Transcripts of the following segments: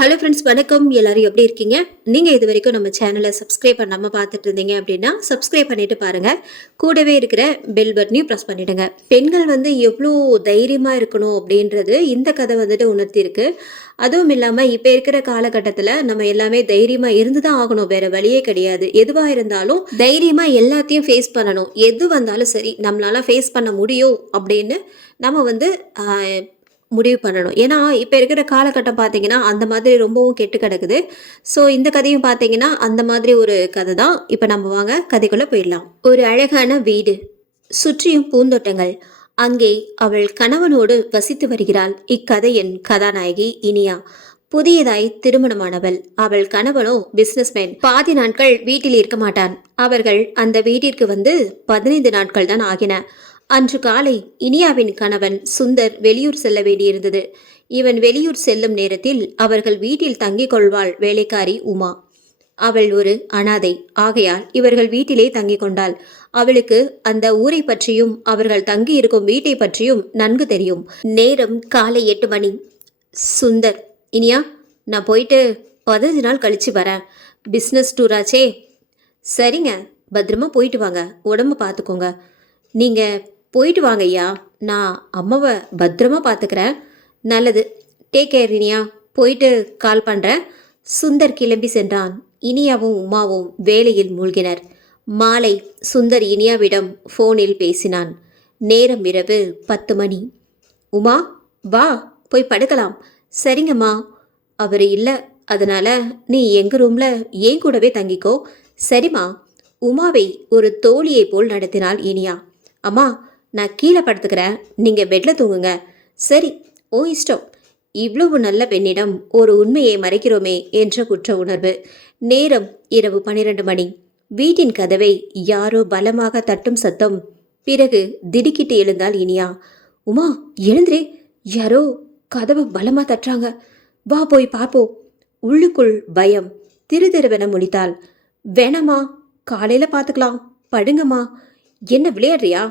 Hello friends, வணக்கம். எல்லாரும் எப்படி இருக்கீங்க? நீங்கள் இது வரைக்கும் நம்ம சேனலை சப்ஸ்கிரைப் பண்ணாமல் பார்த்துட்டு இருந்தீங்க அப்படின்னா சப்ஸ்கிரைப் பண்ணிட்டு பாருங்க. கூடவே இருக்கிற பெல் பட்டனையும் ப்ரெஸ் பண்ணிடுங்க. பெண்கள் எவ்வளோ தைரியமாக இருக்கணும் அப்படின்றது இந்த கதை உணர்த்தியிருக்கு. அதுவும் இல்லாமல் இப்போ இருக்கிற காலகட்டத்தில் நம்ம எல்லாமே தைரியமாக இருந்து தான் ஆகணும், வேற வழியே கிடையாது. எதுவாக இருந்தாலும் தைரியமாக எல்லாத்தையும் ஃபேஸ் பண்ணணும். எது வந்தாலும் சரி, நம்மளால ஃபேஸ் பண்ண முடியும் அப்படின்னு நம்ம முடிவு பண்ணணும். ஏன்னா இப்போ இருக்கிற காலகட்டம் பார்த்தீங்கன்னா அந்த மாதிரி ரொம்பவும் கெட்டு கிடக்குது. ஸோ இந்த கதையும் பார்த்தீங்கன்னா அந்த மாதிரி ஒரு கதை தான். இப்போ நம்ம வாங்க கதைக்குள்ளே போயிடலாம். ஒரு அழகான வீடு, சுற்றியும் பூந்தோட்டங்கள். அங்கே அவள் கணவனோடு வசித்து வருகிறாள் இக்கதையின் கதாநாயகி இனியா. புதியதாய் திருமணமானவள். அவள் கணவனோ பிசினஸ்மேன். பாதி நாட்கள் வீட்டில் இருக்க மாட்டான். அவர்கள் அந்த வீட்டிற்கு 15 நாட்கள் தான் ஆகின. அன்று காலை இனியாவின் கணவன் சுந்தர் வெளியூர் செல்ல வேண்டியிருந்தது. இவன் வெளியூர் செல்லும் நேரத்தில் அவர்கள் வீட்டில் தங்கிக் கொள்வாள் வேலைக்காரி உமா. அவள் ஒரு அனாதை ஆகையால் இவர்கள் வீட்டிலே தங்கிக் கொண்டாள். அவளுக்கு அந்த ஊரை பற்றியும் அவர்கள் தங்கி இருக்கும் வீட்டை பற்றியும் நன்கு தெரியும். நேரம் காலை 8 மணி. சுந்தர், இனியா, நான் போயிட்டு 15 நாள் கழிச்சு வரேன். பிஸ்னஸ் டூராச்சே. சரிங்க, பத்திரமா போயிட்டு வாங்க, உடம்பு பார்த்துக்கோங்க. நீங்கள் போயிட்டு வாங்க ஐயா, நான் அம்மாவை பத்திரமா பார்த்துக்கிறேன். நல்லது, டேக் கேர் இனியா, போயிட்டு கால் பண்ணுறேன். சுந்தர் கிளம்பி சென்றான். இனியாவும் உமாவும் வேலையில் மூழ்கினர். மாலை சுந்தர் இனியாவிடம் ஃபோனில் பேசினான். நேரம் இரவு 10 மணி. உமா, வா, போய் படுக்கலாம். சரிங்கம்மா. அவர் இல்லை, அதனால் நீ எங்கள் ரூமில் ஏன் கூடவே தங்கிக்கோ. சரிம்மா. உமாவை ஒரு தோழியை போல் நடத்தினாள் இனியா. அம்மா, நான் கீழே படுத்துக்கிறேன், நீங்கள் பெட்டில் தூங்குங்க. சரி, ஓ இஷ்டம். இவ்வளவு நல்ல பெண்ணிடம் ஒரு உண்மையை மறைக்கிறோமே என்ற குற்ற உணர்வு. நேரம் இரவு 12 மணி. வீட்டின் கதவை யாரோ பலமாக தட்டும் சத்தம். பிறகு திடுக்கிட்டு எழுந்தாள் இனியா. உமா, எழுந்திரே, யாரோ கதவை பலமாக தட்டுறாங்க, வா போய் பார்ப்போம். உள்ளுக்குள் பயம் திருதிருவென முடித்தாள். வேணாமா, காலையில் பார்த்துக்கலாம், படுங்கம்மா. என்ன விளையாடுறியா?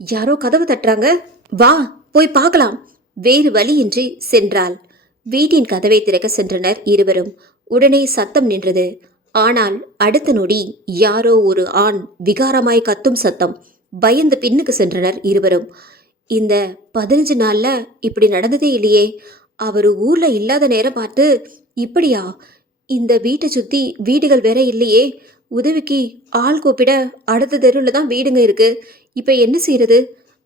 யாரோ கதவு தட்டுறாங்க, வா போய் பார்க்கலாம். வேறு வழியின்றி சென்றாள். வீட்டின் கதவை திறக்க சென்றனர் இருவரும். உடனே சத்தம் நின்றது. ஆனால் அடுத்த நொடி யாரோ ஒரு ஆண் விகாரமாய் கத்தும் சத்தம். பயந்து பின்னுக்கு சென்றனர் இருவரும். இந்த 15 நாள்ல இப்படி நடந்ததே இல்லையே. அவர் ஊர்ல இல்லாத நேரம் பார்த்து இப்படியா? இந்த வீட்டை சுத்தி வீடுகள் வேற இல்லையே. உதவிக்கு ஆள் கூப்பிட அடுத்த தெருவில் தான் வீடுங்க இருக்கு. இப்போ என்ன செய்யறது?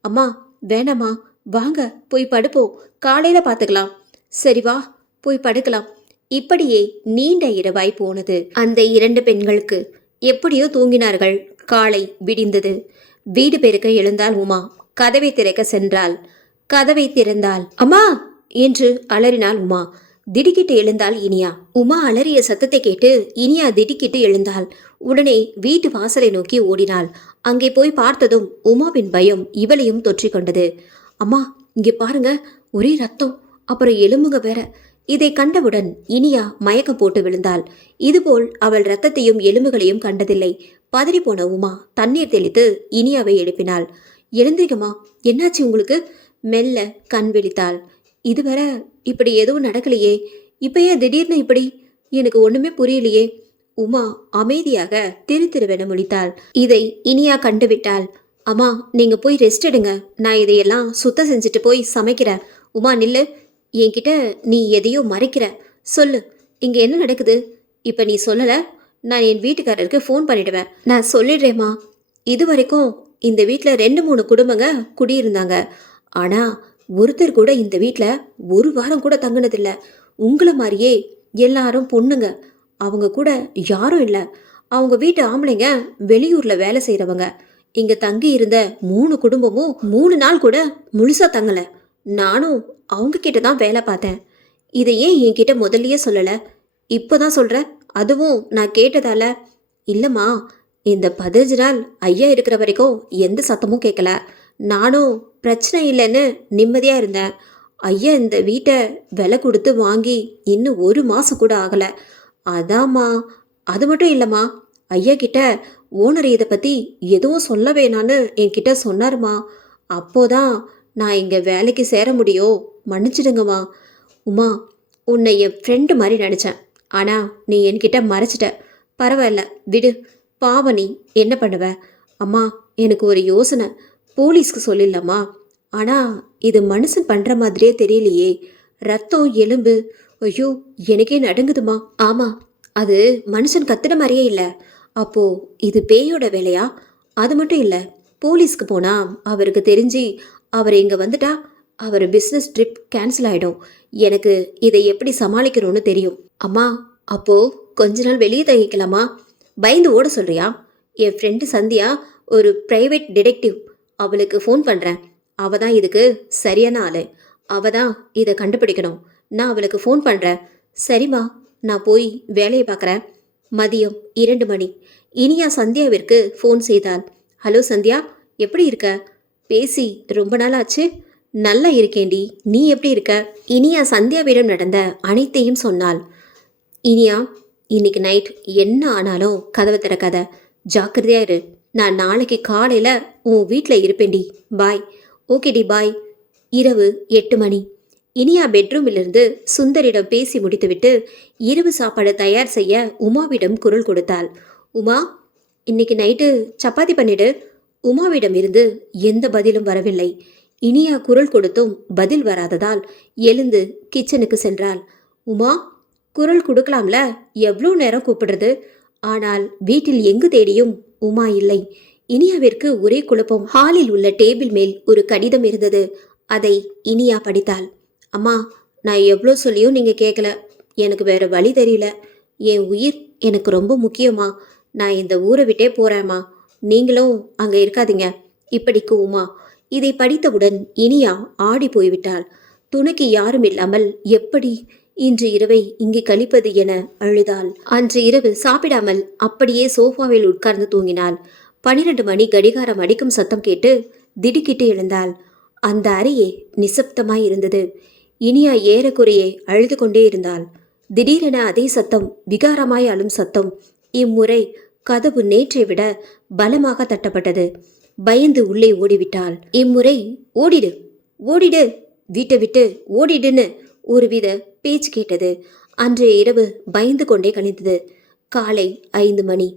அம்மா, வேணாம்மா, வாங்க போய் படுப்போம், காலையில் பார்த்துக்கலாம். சரி வா, போய் படுக்கலாம். இப்படியே நீண்ட இரவாய் போனது அந்த 2 பெண்களுக்கு. எப்படியோ தூங்கினார்கள். காலை விடிந்தது. வீடு பெருக்க எழுந்தாள் உமா. கதவை திறக்க சென்றாள். கதவை திறந்தாள். அம்மா என்று அலறினாள் உமா. திடுக்கிட்டு எழுந்தாள் இனியா. உமா அலறிய சத்தத்தை கேட்டு இனியா திடுக்கிட்டு எழுந்தாள். உடனே வீட்டு வாசலை நோக்கி ஓடினாள். அங்கே போய் பார்த்ததும் உமாவின் பயம் இவளையும் தொற்றிக் கொண்டது. அம்மா, இங்கே பாருங்க, ஒரே ரத்தம், அப்புறம் எலும்புங்க வேற. இதை கண்டவுடன் இனியா மயக்கம் போட்டு விழுந்தாள். இதுபோல் அவள் ரத்தத்தையும் எலும்புகளையும் கண்டதில்லை. பதறி போன உமா தண்ணீர் தெளித்து இனியாவை எழுப்பினாள். எழுந்திரிக்கம்மா, என்னாச்சு உங்களுக்கு? மெல்ல கண் விழித்தாள். இதுவரை இப்படி எதுவும் நடக்கலையே, இப்ப ஏன் திடீர்னு இப்படி? எனக்கு ஒண்ணுமே புரியலையே. உமா அமைதியாக திருவென முழித்தாள். இதை இனியா கண்டுவிட்டாள். அம்மா, நீங்க போய் ரெஸ்ட் எடுங்க, நான் இதையெல்லாம் சுத்தம் செஞ்சுட்டு போய் சமைக்கிறேன். உமா நில்லு, என்கிட்ட நீ எதையோ மறைக்கிற. சொல்லு, இங்க என்ன நடக்குது? இப்ப நீ சொல்லல, நான் என் வீட்டுக்காரருக்கு ஃபோன் பண்ணிடுவேன். நான் சொல்லிடுறேம்மா. இது வரைக்கும் இந்த வீட்டில் 2-3 குடும்பங்க குடியிருந்தாங்க. ஆனா ஒருத்தர் கூட இந்த வீட்டில் ஒரு வாரம் கூட தங்கினதில்லை. உங்களை மாதிரியே எல்லாரும் பொண்ணுங்க. அவங்க கூட யாரும் இல்லை. அவங்க வீட்டு ஆம்பளைங்க வெளியூரில் வேலை செய்கிறவங்க. இங்கே தங்கி இருந்த 3 குடும்பமும் 3 நாள் கூட முழுசாக தங்கலை. நானும் அவங்க கிட்ட தான் வேலை பார்த்தேன். இதை ஏன் என்கிட்ட முதல்லையே சொல்லலை? இப்போ தான் சொல்கிற, அதுவும் நான் கேட்டதால? இல்லைம்மா, இந்த 15 நாள் ஐயா இருக்கிற வரைக்கும் எந்த சத்தமும் கேட்கல. நானும் பிரச்சனை இல்லைன்னு நிம்மதியாக இருந்தேன். ஐயா இந்த வீட்டை விலை கொடுத்து வாங்கி இன்னும் 1 மாதம் கூட ஆகலை. அதாம்மா. அது மட்டும் இல்லைம்மா, ஐயா கிட்ட ஓனர் இதை பற்றி எதுவும் சொல்ல வேணான்னு என்கிட்ட சொன்னாருமா. அப்போதான் நான் இங்கே வேலைக்கு சேர முடியும். மன்னிச்சிடுங்கம்மா. உமா, உன்னை என் ஃப்ரெண்டு மாதிரி நினச்சேன். ஆனால் நீ என்கிட்ட மறைச்சிட்ட. பரவாயில்ல விடு. பாவம், நீ என்ன பண்ணுவ? அம்மா, எனக்கு ஒரு யோசனை. போலீஸ்க்கு சொல்லிடலாமா? ஆனால் இது மனுஷன் பண்ணுற மாதிரியே தெரியலையே. ரத்தம், எலும்பு. ஐயோ, எனக்கே நடுங்குதுமா. ஆமாம், அது மனுஷன் கத்துற மாதிரியே இல்லை. அப்போ இது பேயோட வேலையா? அது மட்டும் இல்லை, போலீஸ்க்கு போனால் அவருக்கு தெரிஞ்சு அவர் இங்கே வந்துட்டா அவர் பிஸ்னஸ் ட்ரிப் கேன்சல் ஆகிடும். எனக்கு இதை எப்படி சமாளிக்கணும்னு தெரியும். அம்மா, அப்போ கொஞ்ச நாள் வெளியே தங்கிக்கலாமா? பயந்து ஓட சொல்றியா? என் ஃப்ரெண்டு சந்தியா ஒரு ப்ரைவேட் டிடெக்டிவ். அவளுக்கு ஃபோன் பண்ணுறேன். அவள் தான் இதுக்கு சரியான ஆள். அவள் தான் இதை கண்டுபிடிக்கணும். நான் அவளுக்கு ஃபோன் பண்ணுறேன். சரிம்மா, நான் போய் வேலையை பார்க்குறேன். மதியம் 2 மணி. இனியா சந்தியாவிற்கு ஃபோன் செய்தாள். ஹலோ சந்தியா, எப்படி இருக்க? பேசி ரொம்ப நாள் ஆச்சு. நல்லா இருக்கேண்டி, நீ எப்படி இருக்க? இனியா சந்தியாவிடம் நடந்த அனைத்தையும் சொன்னாள். இனியா, இன்னைக்கு நைட் என்ன ஆனாலும் கதவை திறக்காத. ஜாக்கிரதையா இரு. நான் நாளைக்கு காலையில் உன் வீட்டில் இருப்பேன்டி. பாய். ஓகேடி, பாய். இரவு 8 மணி. இனியா பெட்ரூமிலிருந்து சுந்தரிடம் பேசி முடித்துவிட்டு இரவு சாப்பாடு தயார் செய்ய உமாவிடம் குரல் கொடுத்தாள். உமா, இன்னைக்கு நைட்டு சப்பாத்தி பண்ணிடு. உமாவிடம் இருந்து எந்த பதிலும் வரவில்லை. இனியா குரல் கொடுத்தும் பதில் வராததால் எழுந்து கிச்சனுக்கு சென்றாள். உமா, குரல் கொடுக்கலாம்ல, எவ்வளோ நேரம் கூப்பிடுறது? ஆனால் வீட்டில் எங்கு தேடியும் உமா இல்லை. இனியாவிற்கு ஒரே குழப்பம். ஹாலில் உள்ள டேபிள் மேல் ஒரு கடிதம் இருந்தது. அதை இனியா படித்தாள். அம்மா, நான் எவ்வளோ சொல்லியும் நீங்கள் கேட்கல. எனக்கு வேற வழி தெரியல. என் உயிர் எனக்கு ரொம்ப முக்கியமா. நான் இந்த ஊரை விட்டே போகிறேம்மா. நீங்களும் அங்கே இருக்காதீங்க. இப்படிக்கு உமா. இதை படித்தவுடன் இனியா ஆடி போய்விட்டாள். துணைக்கு யாரும் இல்லாமல் எப்படி இன்று இரவை இங்கே கழிப்பது என அழுதாள். அன்று இரவு சாப்பிடாமல் அப்படியே சோஃபாவில் உட்கார்ந்து தூங்கினாள். 12 மணி கடிகாரம் அடிக்கும் சத்தம் கேட்டு திடுக்கிட்டு எழுந்தாள். அந்த அறையே நிசப்தமாய் இருந்தது. இனியா ஏறக்குறையே அழுது கொண்டே இருந்தாள். திடீரென அதே சத்தம் விகாரமாய் அழும் சத்தம். இம்முறை கதவு நேற்றை விட பலமாக தட்டப்பட்டது. பயந்து உள்ளே ஓடிவிட்டாள். இம்முறை ஓடிடு, ஓடிடு, வீட்டை விட்டு ஓடிடுன்னு ஒருவித பேச்சு கேட்டது. அன்றைய இரவு பயந்து கொண்டே கழிந்தது. காலை 5 மணி.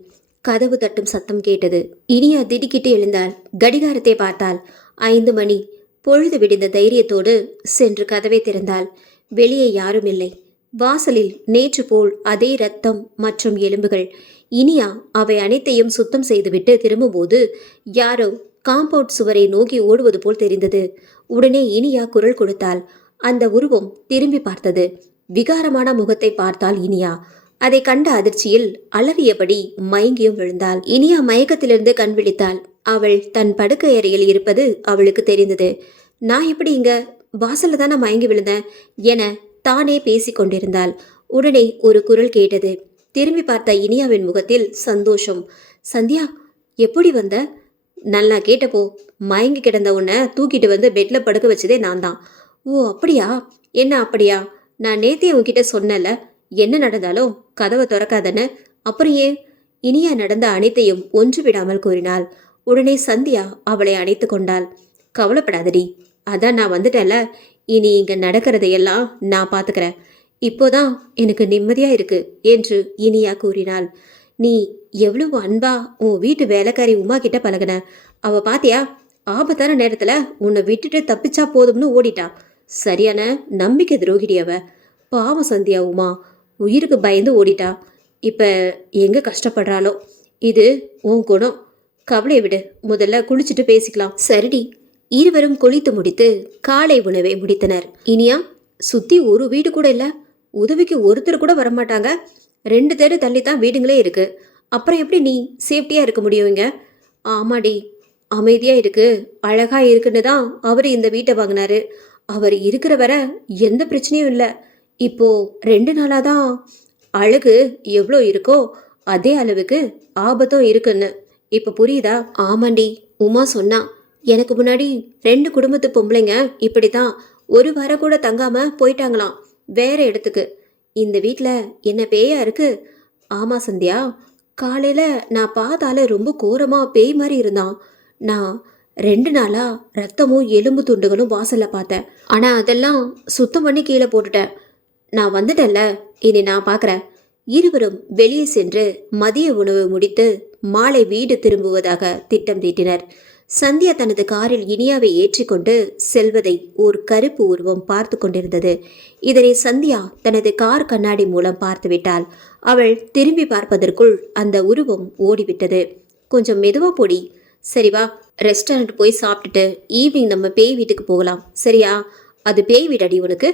கதவு தட்டும் சத்தம் கேட்டது. இனியா திடுக்கிட்டு எழுந்தாள். கடிகாரத்தை பார்த்தாள். 5 மணி. பொழுது விடிந்த தைரியத்தோடு சென்று கதவை திறந்தாள். வெளியே யாரும் இல்லை. வாசலில் நேற்று போல் அதே ரத்தம் மற்றும் எலும்புகள். இனியா அவை அனைத்தையும் சுத்தம் செய்துவிட்டு திரும்பும்போது யாரோ காம்பவுண்ட் சுவரை நோக்கி ஓடுவது போல் தெரிந்தது. உடனே இனியா குரல் கொடுத்தாள். அந்த உருவம் திரும்பி பார்த்தது. விகாரமான முகத்தை பார்த்தாள் இனியா. அதை கண்ட அதிர்ச்சியில் அலறியபடி மயங்கியும் விழுந்தாள். இனியா மயக்கத்திலிருந்து கண் விழித்தாள். அவள் தன் படுக்கை அறையில் இருப்பது அவளுக்கு தெரிந்தது. நான் எப்படி இங்க? வாசல்ல தானே மயங்கி விழுந்தேன் என தானே பேசி கொண்டிருந்தாள். உடனே ஒரு குரல் கேட்டது. திரும்பி பார்த்த இனியாவின் முகத்தில் சந்தோஷம். சந்தியா, எப்படி வந்த? நல்லா கேட்டப்போ, மயங்கி கிடந்த உன்னை தூக்கிட்டு வந்து பெட்ல படுக்க வச்சதே நான் தான். ஓ அப்படியா? என்ன அப்படியா? நான் நேத்தே உன்கிட்ட சொன்னல, என்ன நடந்தாலும் கதவை திறக்காதன்னு. அப்புறம் ஏன்? இனியா நடந்த அனைத்தையும் ஒன்று விடாமல் கூறினாள். உடனே சந்தியா அவளை அணைத்து கொண்டாள். கவலைப்படாதடி, அதான் நான் வந்துட்டேன்ல. இனி இங்க நடக்கிறதையெல்லாம் நான் பார்த்துக்கிறேன். இப்போதான் எனக்கு நிம்மதியா இருக்கு என்று இனியா கூறினாள். நீ எவ்வளவு அன்பா உன் வீட்டு வேலைக்காரி உமா கிட்ட பழகுன. அவ பாத்தியா, ஆபத்தான நேரத்துல உன்னை விட்டுட்டு தப்பிச்சா போதும்னு ஓடிட்டா. சரியான நம்பிக்கை துரோகிடி அவ. பாவம் சந்தியா, உமா உயிருக்கு பயந்து ஓடிட்டா. இப்ப எங்க கஷ்டப்படுறாளோ. இது உன் குணம். கவலையை விடு, முதல்ல குளிச்சுட்டு பேசிக்கலாம். சரிடி. இருவரும் குளித்து முடித்து காலை உணவை முடித்தனர். இனியா, சுத்தி ஒரு வீடு கூட இல்ல. உதவிக்கு ஒருத்தர் கூட வரமாட்டாங்க. 2 தெரு தள்ளி தான் வீடுங்களே இருக்கு. அப்புறம் எப்படி நீ சேஃப்டியா இருக்க முடியுங்க? ஆமாடி, அமைதியா இருக்கு, அழகா இருக்குன்னு தான் அவர் இந்த வீட்டை வாங்கினாரு. அவர் இருக்கிற வர எந்த பிரச்சனையும் இல்லை. இப்போ 2 நாளாக தான் அழகு எவ்வளோ இருக்கோ அதே அளவுக்கு ஆபத்தும் இருக்குன்னு இப்போ புரியுதா? ஆமாண்டி, உமா சொன்னா. எனக்கு முன்னாடி 2 குடும்பத்து பொம்பளைங்க இப்படி தான் ஒரு வாரம் கூட தங்காம போயிட்டாங்களாம் வேற இடத்துக்கு. இந்த வீட்டில் என்ன பேயா இருக்கு? ஆமா சந்தியா, காலையில் நான் பார்த்தால ரொம்ப கோரமாக பேய் மாதிரி இருந்தான். நான் 2 நாளா ரத்தமும் எலும்பு துண்டுகளும் வாசல்ல பார்த்தேன். ஆனால் அதெல்லாம் சுத்தம் பண்ணி கீழே போட்டுட்டேன். நான் வந்துட்டேன்ல, இனி நான் பார்க்குறேன். இருவரும் வெளியே சென்று மதிய உணவு முடித்து மாலை வீடு திரும்புவதாக திட்டம் தீட்டினர். சந்தியா தனது காரில் இனியாவை ஏற்றிக்கொண்டு செல்வதை ஒரு கருப்பு உருவம் பார்த்து கொண்டிருந்தது. இதனை சந்தியா தனது கார் கண்ணாடி மூலம் பார்த்துவிட்டாள். அவள் திரும்பி பார்ப்பதற்குள் அந்த உருவம் ஓடிவிட்டது. கொஞ்சம் மெதுவா போடி. சரி வா, ரெஸ்டாரண்ட் போய் சாப்பிட்டுட்டு ஈவினிங் நம்ம பேய் வீட்டுக்கு போகலாம், சரியா? அது பேய் வீடடி உனக்கு?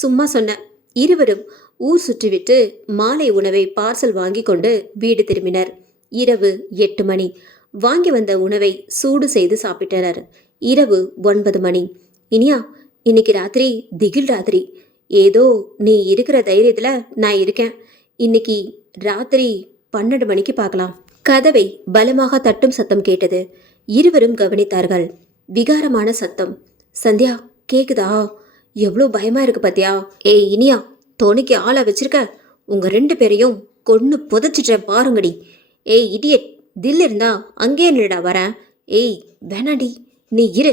சும்மா சொன்னேன். இருவரும் ஊர் சுற்றிவிட்டு மாலை உணவை பார்சல் வாங்கி கொண்டு வீடு திரும்பினர். இரவு 8 மணி. வாங்கி வந்த உணவை சூடு செய்து சாப்பிட்டனர். இரவு 9 மணி. இனியா, இன்னைக்கு ராத்திரி திகில் ராத்திரி. ஏதோ நீ இருக்கிற தைரியத்தில் நான் இருக்கேன். இன்னைக்கு ராத்திரி 12 மணிக்கு பார்க்கலாம். கதவை பலமாக தட்டும் சத்தம் கேட்டது. இருவரும் கவனித்தார்கள். விகாரமான சத்தம். சந்தியா, கேக்குதா? எவ்வளோ பயமா இருக்கு பாத்தியா? ஏய் இனியா, துணைக்கு ஆளா வச்சிருக்க? உங்க 2 பேரையும் கொன்னு புதைச்சிட்டேன் பாருங்கடி. ஏய் இடியட், தில் இருந்தா அங்கே நில்லடா வரேன். ஏய் வேணாடி, நீ இரு.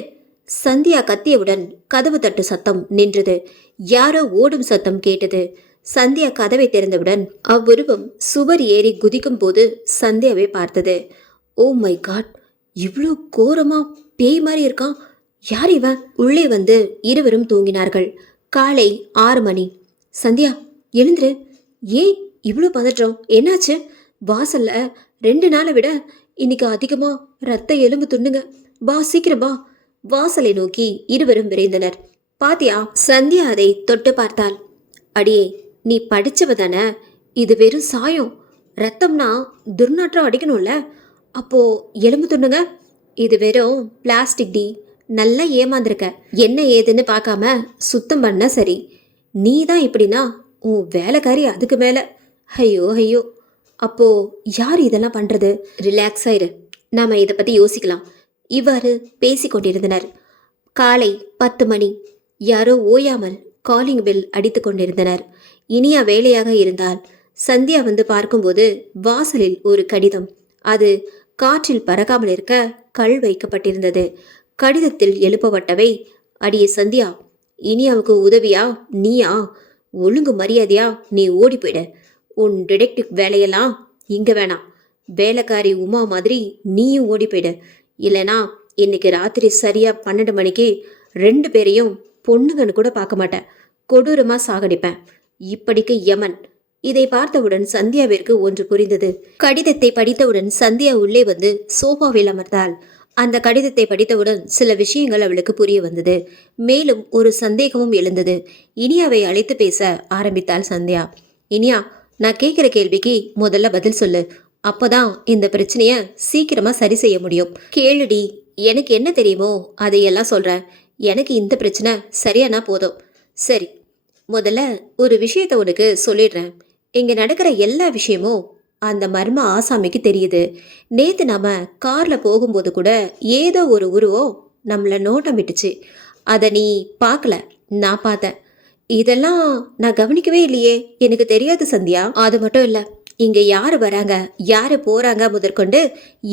சந்தியா கத்தியவுடன் கதவு தட்டு சத்தம் நின்றது. யாரோ ஓடும் சத்தம் கேட்டது. சந்தியா கதவை திறந்தவுடன் அவ்வுருவம் சுவர் ஏறி குதிக்கும் போது சந்தியாவை பார்த்தது. ஓ மை காட், இவ்வளோ கோரமா பேய் மாதிரி இருக்கான். யார் இவன்? உள்ளே வந்து இருவரும் தூங்கினார்கள். காலை 6 மணி. சந்தியா, எழுந்துரு. ஏன் இவ்வளோ பதற்றம்? என்னாச்சு? வாசல்ல 2 நாளை விட இன்னைக்கு அதிகமா ரத்த எலும்பு துண்டுங்க. வா சீக்கிரம் வா. வாசலை நோக்கி இருவரும் விரைந்தனர். பாத்தியா? சந்தியா அதை தொட்டு பார்த்தாள். அடியே, நீ படிச்சவ தானே? இது வெறும் சாயம். ரத்தம்னா துர்நாற்றம் அடிக்கணும்ல. அப்போ எலும்பு துண்டுங்க? இது வெறும் பிளாஸ்டிக் டி. நல்லா ஏமாந்துருக்க. என்ன ஏதுன்னு பார்க்காம சுத்தம் பண்ண சரி. நீ தான் இப்படின்னா உன் வேலைக்காரி அதுக்கு மேல. ஐயோ ஐயோ. அப்போ யார் இதெல்லாம் பண்றது? ரிலாக்ஸ் ஆயிரு, நாம இதை பத்தி யோசிக்கலாம். இவ்வாறு பேசிக்கொண்டிருந்தனர். காலை 10 மணி. யாரோ ஓயாமல் காலிங் பெல் அடித்து கொண்டிருந்தனர். இனியா வேலையாக இருந்தால் சந்தியா வந்து பார்க்கும்போது வாசலில் ஒரு கடிதம். அது காற்றில் பறக்காமல் இருக்க கல் வைக்கப்பட்டிருந்தது. கடிதத்தில் எழுப்பப்பட்டவை, அடியே சந்தியா, இனியாவுக்கு உதவியா நீயா? ஒழுங்கு மரியாதையா நீ ஓடி போயிட. உன் டிடெக்டிவ் வேலையெல்லாம் இங்க வேணாம். வேலைக்காரி உமா மாதிரி நீயும் ஓடி போயிட. இல்லைனா இன்னைக்கு ராத்திரி சரியா 12 மணிக்கு 2 பேரையும் பொண்ணுங்கன்னு கூட பார்க்க மாட்டேன். கொடூரமா சாகடிப்பேன். இப்படிக்கு யமன். இதை பார்த்தவுடன் சந்தியாவிற்கு ஒன்று புரிந்தது. கடிதத்தை படித்தவுடன் சந்தியா உள்ளே வந்து சோஃபாவில் அமர்ந்தாள். அந்த கடிதத்தை படித்தவுடன் சில விஷயங்கள் அவளுக்கு புரிய வந்தது. மேலும் ஒரு சந்தேகமும் எழுந்தது. இனியாவை அழைத்து பேச ஆரம்பித்தாள் சந்தியா. இனியா, நான் கேட்குற கேள்விக்கு முதல்ல பதில் சொல்லு. அப்போதான் இந்த பிரச்சனைய சீக்கிரமா சரி செய்ய முடியும். கேளுடி, எனக்கு என்ன தெரியுமோ அதையெல்லாம் சொல்றேன். எனக்கு இந்த பிரச்சனை சரியானா போதும். சரி, முதல்ல ஒரு விஷயத்த உனக்கு சொல்லிடுறேன். இங்க நடக்கிற எல்லா விஷயமும் அந்த மர்ம ஆசாமிக்கு தெரியுது. நேத்து நாம கார்ல போகும்போது கூட ஏதோ ஒரு உருவம் நம்மள நோட்டம் விட்டுச்சு. அதை நீ பார்க்கல, நான் பார்த்தேன். இதெல்லாம் நான் கவனிக்கவே இல்லையே. எனக்கு தெரியாது சந்தியா. அது மட்டும் இல்ல, இங்க யாரு வராங்க யாரு போறாங்க முதற்கொண்டு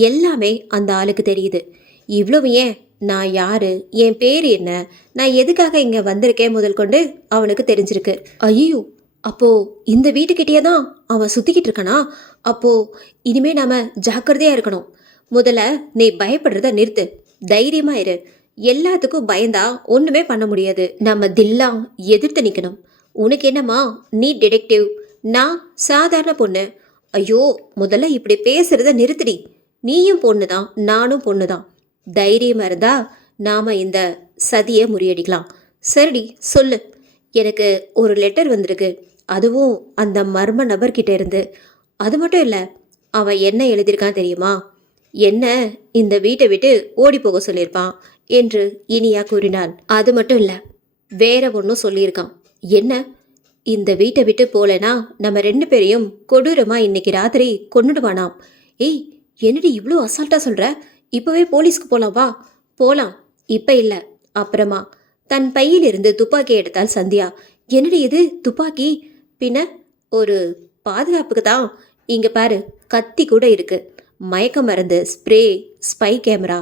எல்லாமே அந்த ஆளுக்கு தெரியுது. இவ்வளவு ஏன், நான் யாரு, என் பேர் என்ன, நான் எதுக்காக இங்க வந்திருக்கேன் முதல் கொண்டு அவனுக்கு தெரிஞ்சிருக்கு. ஐயோ, அப்போ இந்த வீட்டுக்கிட்டே தான் அவன் சுத்திக்கிட்டு இருக்கானா? அப்போ இனிமே நாம ஜாக்கிரதையா இருக்கணும். முதல்ல நீ பயப்படுறத நிறுத்து, தைரியமா இரு. எல்லாத்துக்கும் பயந்தா ஒண்ணுமே பண்ண முடியாது. நம்ம தில்லா எதிர்த்து நிக்கணும். உனக்கு என்னம்மா, நீ டிடெக்டிவ், நான் சாதாரண பொண்ணு. ஐயோ, முதல்ல இப்படி பேசுறத நிறுத்துடி. நீயும் பொண்ணுதான், நானும் பொண்ணுதான். தைரியமா இருந்தா நாம இந்த சதியை முறியடிக்கலாம். சரிடி, சொல்லு. எனக்கு ஒரு லெட்டர் வந்திருக்கு, அதுவும் அந்த மர்ம நபர்கிட்ட இருந்து. அது மட்டும் இல்லை, அவன் என்ன எழுதியிருக்கான் தெரியுமா? என்ன இந்த வீட்டை விட்டு ஓடி போக சொல்லியிருப்பான் என்று இனியா கூறினான். அது மட்டும் இல்லை, வேற ஒன்றும் சொல்லியிருக்கான். என்ன? இந்த வீட்டை விட்டு போலனா நம்ம 2 பேரையும் கொடூரமா இன்னைக்கு ராத்திரி கொன்னுடுவானாம். ஏய், என்னடி இவ்வளோ அசால்ட்டா சொல்ற? இப்பவே போலீஸ்க்கு போலாம், வா போலாம். இப்ப இல்ல, அப்புறமா. தன் பையிலிருந்து துப்பாக்கி எடுத்தாள் சந்தியா. என்னடி இது துப்பாக்கி? பின்ன ஒரு பாதுகாப்புக்கு தான். இங்க பாரு, கத்தி கூட இருக்கு. மயக்க மருந்து, ஸ்ப்ரே, ஸ்பை கேமரா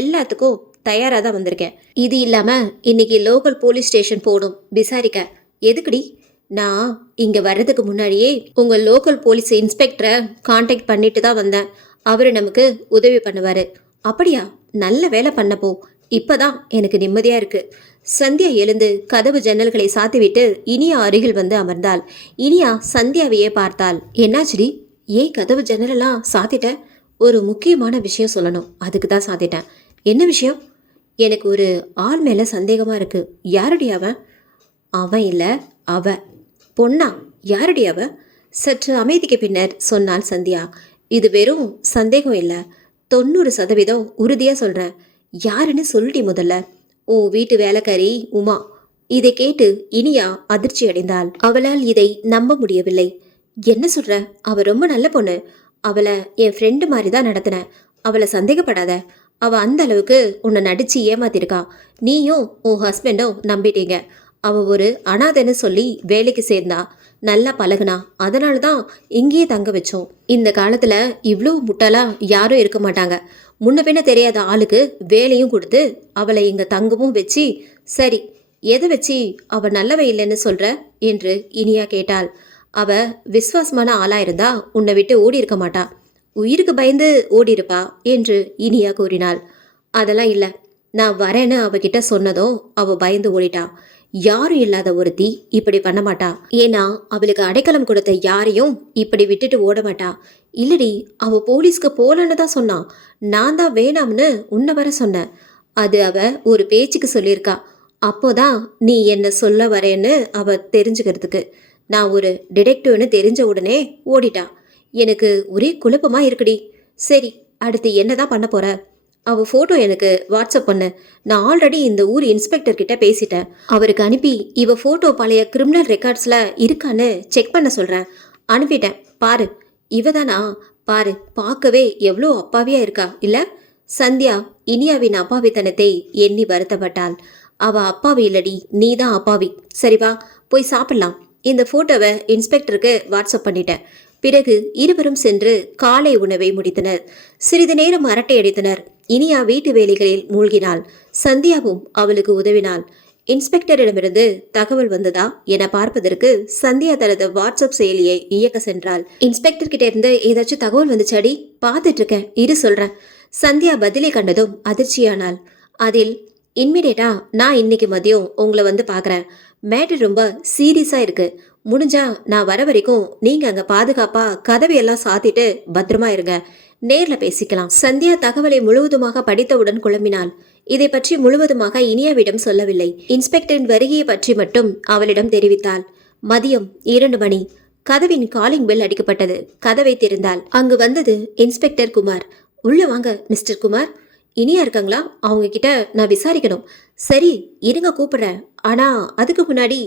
எல்லாத்துக்கும் தயாராக தான் வந்திருக்கேன். இது இல்லாம இன்னைக்கு லோக்கல் போலீஸ் ஸ்டேஷன் போகணும் விசாரிக்க. எதுக்குடி? நான் இங்க வர்றதுக்கு முன்னாடியே உங்க லோக்கல் போலீஸ் இன்ஸ்பெக்டரை காண்டாக்ட் பண்ணிட்டு தான் வந்தேன். அவரு நமக்கு உதவி பண்ணுவாரு. அப்படியா? நல்ல வேலை பண்ணப்போ. இப்பதான் எனக்கு நிம்மதியா இருக்கு. சந்தியா எழுந்து கதவு ஜன்னல்களை சாத்திவிட்டு இனியா அருகில் வந்து அமர்ந்தாள். இனியா சந்தியாவையே பார்த்தாள். என்னாச்சுடி? ஏன் கதவு ஜன்னலெல்லாம் சாத்திட்ட? ஒரு முக்கியமான விஷயம் சொல்லணும், அதுக்கு தான் சாத்திட்டேன். என்ன விஷயம்? எனக்கு ஒரு ஆள் மேல சந்தேகமா இருக்கு. யாருடி அவன்? அவன் இல்ல, அவ. பொண்ணா? யாருடி அவ? சற்று அமைதிக்கு பின்னர் சொன்னாள் சந்தியா. இது வெறும் சந்தேகம் இல்ல, 90% உறுதியா சொல்றேன். யாருன்னு சொல்லிட்டி முதல்ல. ஓ வீட்டு வேலைக்காரி உமா. இதை கேட்டு இனியா அதிர்ச்சி அடைந்தாள். அவளால் இதை நம்ப முடியவில்லை. என்ன சொல்ற? அவ ரொம்ப நல்ல பொண்ணு. அவளை என் ஃப்ரெண்டு மாதிரி தான் நடத்தினேன். அவளை சந்தேகப்படாத. அவ அந்த அளவுக்கு உன்னை நடிச்சு ஏமாத்திருக்கா. நீயும் உன் ஹஸ்பண்டும் நம்பிட்டீங்க. அவ ஒரு அனாதைன்னு சொல்லி வேலைக்கு சேர்ந்தா. நல்லா பழகுனா. அதனால தான் இங்கேயே தங்க வச்சோம். இந்த காலத்துல இவ்வளோ முட்டாளா யாரும் இருக்க மாட்டாங்க. முன்ன பின்ன தெரியாத ஆளுக்கு வேலையும் கொடுத்து அவளை இங்க தங்கவும் வச்சு. சரி, எதை வச்சு அவ நல்லவ இல்லைன்னு சொல்ற என்று இனியா கேட்டாள். அவ விசுவாசமான ஆளா இருந்தா உன்னை விட்டு ஓடி இருக்க மாட்டா. உயிருக்கு பயந்து ஓடி இருப்பா என்று இனியா கூறினாள். அதெல்லாம் இல்ல. நான் வரேன்னு அவகிட்ட சொன்னதும் அவ பயந்து ஓடிட்டா. யாரும் இல்லாத ஒருத்தி இப்படி பண்ண மாட்டா. ஏன்னா அவளுக்கு அடைக்கலம் கொடுத்த யாரையும் இப்படி விட்டுட்டு ஓட மாட்டா. இல்லடி, அவ போலீஸ்க்கு போலன்னு தான் சொன்னான். நான் தான் வேணாம்னு உன்னை வர சொன்னேன். அது அவ ஒரு பேச்சுக்கு சொல்லியிருக்கா. அப்போதான் நீ என்ன சொல்ல வரேன்னு அவ தெரிஞ்சுக்கிறதுக்கு. நான் ஒரு டிடெக்டிவ்னு தெரிஞ்ச உடனே ஓடிட்டா. எனக்கு ஒரே குழப்பமா இருக்குடி. சரி, அடுத்து என்னதான் பண்ண போற? அவ போட்டோ எனக்கு வாட்ஸ்அப் பண்ணு. நான் ஆல்ரெடி இந்த ஊர் இன்ஸ்பெக்டர் கிட்ட பேசிட்டேன். அவருக்கு அனுப்பி இவ போட்டோ பழைய கிரிமினல் ரெக்கார்ட்ஸ்ல இருக்கான்னு செக் பண்ண சொல்றேன். அனுப்பிட்டேன், பாரு. இவதானா? பாரு, பார்க்கவே எவ்வளோ அப்பாவியா இருக்கா இல்ல? சந்தியா இனியாவின் அப்பாவித்தனத்தை எண்ணி வருத்தப்பட்டாள். அவ அப்பாவி இல்லடி, நீ தான் அப்பாவி. சரி வா, போய் சாப்பிடலாம். இந்த போட்டோவை இன்ஸ்பெக்டருக்கு வாட்ஸ்அப் பண்ணிட்டேன். பிறகு இருவரும் சென்று காலை உணவை முடித்தனர். சிறிது நேரம் அரட்டை அடித்தனர். இனியா வீட்டு வேலைகளில் மூழ்கினாள். சந்தியாவும் அவளுக்கு உதவினாள். இன்ஸ்பெக்டரிடமிருந்து தகவல் வந்ததா என பார்ப்பதற்கு சந்தியா தனது வாட்ஸ்அப் செயலியை இயக்க சென்றாள். இன்ஸ்பெக்டர் கிட்ட இருந்து ஏதாச்சும் தகவல் வந்துச்சாடி? பார்த்துட்டு இருக்கேன், இரு சொல்றேன். சந்தியா பதிலை கண்டதும் அதிர்ச்சியானாள். அதில் இன்மிடியேட்டா நான் இன்னைக்கு மதியம் உங்களை வந்து பார்க்குறேன். மேட்டர் ரொம்ப சீரியஸாக இருக்கு. முடிஞ்சா நான் வர வரைக்கும் நீங்க அங்க பாதுகாப்பா கதவையெல்லாம் சாத்திட்டு பத்திரமா இருங்க. நேர்ல பேசிக்கலாம். சந்தியா தகவலை முழுவதுமாக படித்தவுடன் குழம்பினாள். இதை பற்றி முழுவதுமாக இனியாவிடம் சொல்லவில்லை. இன்ஸ்பெக்டரின் வருகையை பற்றி மட்டும் அவளிடம் தெரிவித்தாள். மதியம் 2 மணி. கதவின் காலிங் பெல் அடிக்கப்பட்டது. கதவை திறந்தாள். அங்கு வந்தது இன்ஸ்பெக்டர் குமார். உள்ள வாங்க மிஸ்டர் குமார். இனியா இருக்காங்களா? அவங்க கிட்ட நான் விசாரிக்கணும். சரி, இருங்க கூப்பிடுறேன். ஆனா அதுக்கு முன்னாடி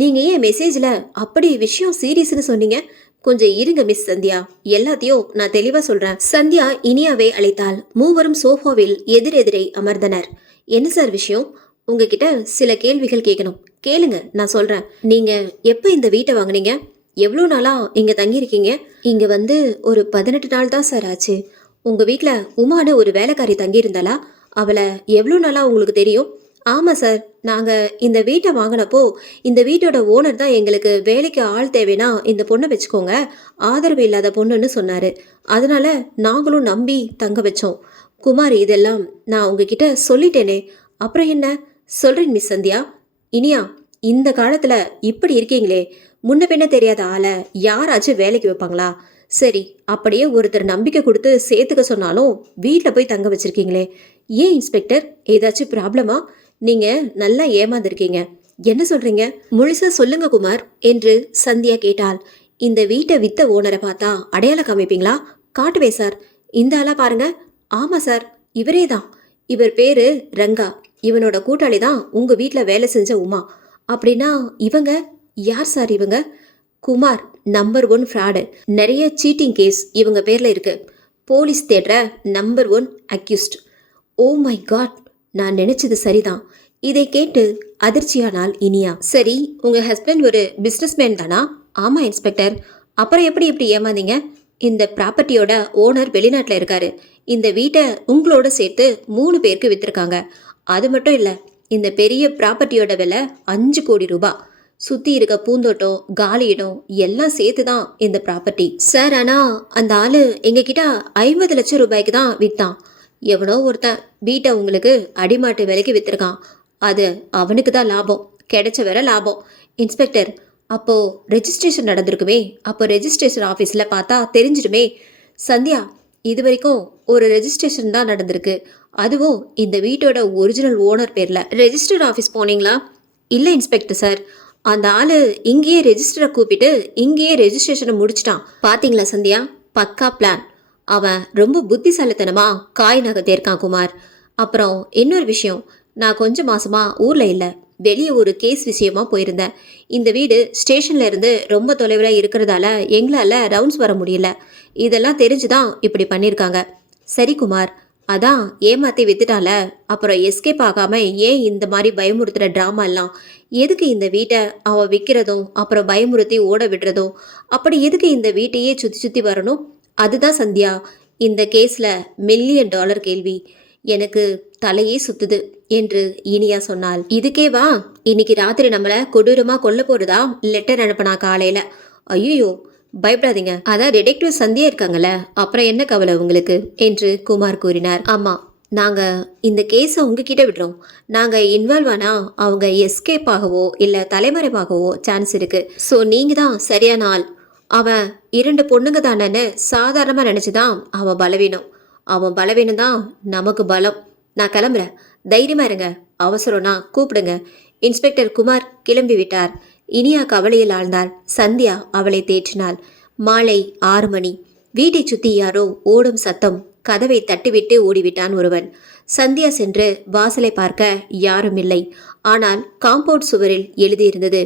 நீங்க ஏன் மெசேஜ்ல அப்படி விஷயம் சீரியஸ்னு சொன்னீங்க? கொஞ்சம் இருங்க மிஸ் சந்தியா, எல்லாத்தையும் நான் தெளிவா சொல்றேன். சந்தியா இனியாவை அழைத்தாள். மூவரும் சோஃபாவில் எதிரெதிரே அமர்ந்தனர். என்ன சார் விஷயம்? உங்ககிட்ட சில கேள்விகள் கேட்கணும். கேளுங்க, நான் சொல்றேன். நீங்க எப்ப இந்த வீட்டை வாங்குனீங்க? எவ்வளோ நாளா இங்க தங்கியிருக்கீங்க? இங்க வந்து ஒரு 18 நாள் தான் சார் ஆச்சு. உங்க வீட்ல உமான்னு ஒரு வேலைக்காரி தங்கியிருந்தாளா? அவளை எவ்வளோ நாளா உங்களுக்கு தெரியும்? ஆமாம் சார், நாங்கள் இந்த வீட்டை வாங்கினப்போ இந்த வீட்டோட ஓனர் தான் எங்களுக்கு வேலைக்கு ஆள் தேவைன்னா இந்த பொண்ணை வச்சுக்கோங்க, ஆதரவு இல்லாத பொண்ணுன்னு சொன்னார். அதனால நாங்களும் நம்பி தங்க வச்சோம். குமார், இதெல்லாம் நான் உங்ககிட்ட சொல்லிட்டேனே, அப்புறம் என்ன சொல்கிறேன் மிஸ் சந்தியா. இனியா, இந்த காலத்தில் இப்படி இருக்கீங்களே, முன்ன பின்ன தெரியாத ஆளை யாராச்சும் வேலைக்கு வைப்பாங்களா? சரி, அப்படியே ஒருத்தர் நம்பிக்கை கொடுத்து சேர்த்துக்க சொன்னாலும் வீட்டில் போய் தங்க வச்சிருக்கீங்களே, ஏன் இன்ஸ்பெக்டர்? ஏதாச்சும் ப்ராப்ளமா? நீங்கள் நல்லா ஏமாந்துருக்கீங்க. என்ன சொல்கிறீங்க? முழுசா சொல்லுங்க குமார் என்று சந்தியா கேட்டாள். இந்த வீட்டை வித்த ஓனரை பார்த்தா அடையாளம் காமிப்பீங்களா? காட்டுவே சார். இந்த ஆளா பாருங்க. ஆமாம் சார், இவரே தான். இவர் பேரு ரங்கா. இவனோட கூட்டாளி தான் உங்கள் வீட்டில் வேலை செஞ்ச உமா. அப்படின்னா இவங்க யார் சார்? இவங்க குமார், நம்பர் 1 ஃப்ராடு. நிறைய சீட்டிங் கேஸ் இவங்க பேரில் இருக்கு. போலீஸ் தேடுற number 1 accused. Oh my God, நான் நினைச்சது சரிதான். இதை கேட்டு அதிர்ச்சியானால் இனியா. சரி, உங்கள் ஹஸ்பண்ட் ஒரு பிஸ்னஸ்மேன் தானா? ஆமாம் இன்ஸ்பெக்டர். அப்புறம் எப்படி இப்படி ஏமாந்தீங்க? இந்த ப்ராப்பர்ட்டியோட ஓனர் வெளிநாட்டில் இருக்காரு. இந்த வீட்டை உங்களோட சேர்த்து 3 பேருக்கு விற்றுருக்காங்க. அது மட்டும் இல்லை, இந்த பெரிய ப்ராப்பர்ட்டியோட விலை 5 கோடி ரூபாய். சுத்தி இருக்க பூந்தோட்டம், காலி இடம் எல்லாம் சேர்த்து தான் இந்த ப்ராப்பர்ட்டி சார். ஆனா அந்த ஆளு எங்ககிட்ட 50 லட்சம் ரூபாய்க்கு தான் வித்தான். எவனோ ஒருத்தன் வீட்டை உங்களுக்கு அடிமாட்டு விலைக்கு வித்திருக்கான். அது அவனுக்கு தான் லாபம், கிடைச்ச வேற லாபம். இன்ஸ்பெக்டர், அப்போ ரெஜிஸ்ட்ரேஷன் நடந்திருக்குமே, அப்போ ரெஜிஸ்ட்ரேஷன் ஆஃபீஸில் பார்த்தா தெரிஞ்சிடுமே. சந்தியா, இது வரைக்கும் ஒரு ரெஜிஸ்ட்ரேஷன் தான் நடந்திருக்கு, அதுவும் இந்த வீட்டோட ஒரிஜினல் ஓனர் பேரில். ரெஜிஸ்டர் ஆஃபீஸ் போனீங்களா? இல்லை இன்ஸ்பெக்டர் சார், அந்த ஆள் இங்கேயே ரெஜிஸ்டரை கூப்பிட்டு இங்கேயே ரெஜிஸ்ட்ரேஷனை முடிச்சிட்டான். பார்த்தீங்களா சந்தியா, பக்கா பிளான். அவன் ரொம்ப புத்திசாலித்தனமா காய் நகர்த்தியிருக்கான் குமார். அப்புறம் இன்னொரு விஷயம், நான் கொஞ்சம் மாசமா ஊரில் இல்லை, வெளியே ஒரு கேஸ் விஷயமா போயிருந்தேன். இந்த வீடு ஸ்டேஷன்ல இருந்து ரொம்ப தொலைவில் இருக்கிறதால எங்களால் ரவுண்ட்ஸ் வர முடியல. இதெல்லாம் தெரிஞ்சுதான் இப்படி பண்ணியிருக்காங்க. சரி குமார், அதான் ஏமாத்தி வித்துட்டால, அப்புறம் எஸ்கேப் ஆகாம ஏன் இந்த மாதிரி பயமுறுத்துற ட்ராமா எல்லாம்? எதுக்கு இந்த வீட்டை அவன் விற்கிறதும் அப்புறம் பயமுறுத்தி ஓட விடுறதும்? அப்படி எதுக்கு இந்த வீட்டையே சுற்றி சுற்றி வரணும்? அதுதான் சந்தியா இந்த கேஸ்ல $1,000,000 கேள்வி. எனக்கு தலையே சுத்துது என்று இனியா சொன்னாள். இதுக்கேவா இன்னைக்கு ராத்திரி நம்மள கொடூரமா கொல்ல போறதா லெட்டர் அனுப்பினா காலையில? ஐயோ, பயப்படாதீங்க, அதான் டிடெக்டிவ் சந்தியா இருக்காங்கல்ல, அப்புறம் என்ன கவலை உங்களுக்கு என்று குமார் கூறினார். ஆமா, நாங்க இந்த கேஸை உங்ககிட்ட விடுறோம். நாங்க இன்வால்வ் ஆனா அவங்க எஸ்கேப் ஆகவோ இல்ல தலைமறைவாகவோ சான்ஸ் இருக்கு. ஸோ நீங்க தான் சரியான ஆள். அவன் 2 பொண்ணுங்க தானேன்னு சாதாரணமாக நினச்சிதான் அவன் பலவீனம். அவன் பலவீனம் தான் நமக்கு பலம். நான் கிளம்புறேன், தைரியமாக இருங்க, அவசரம்னா கூப்பிடுங்க. இன்ஸ்பெக்டர் குமார் கிளம்பி விட்டார். இனியா கவலையில் ஆழ்ந்தாள். சந்தியா அவளை தேற்றினாள். மாலை 6 மணி. வீட்டை சுற்றி யாரோ ஓடும் சத்தம். கதவை தட்டிவிட்டு ஓடிவிட்டான் ஒருவன். சந்தியா சென்று வாசலை பார்க்க யாரும் இல்லை. ஆனால் காம்பவுண்ட் சுவரில் எழுதியிருந்தது,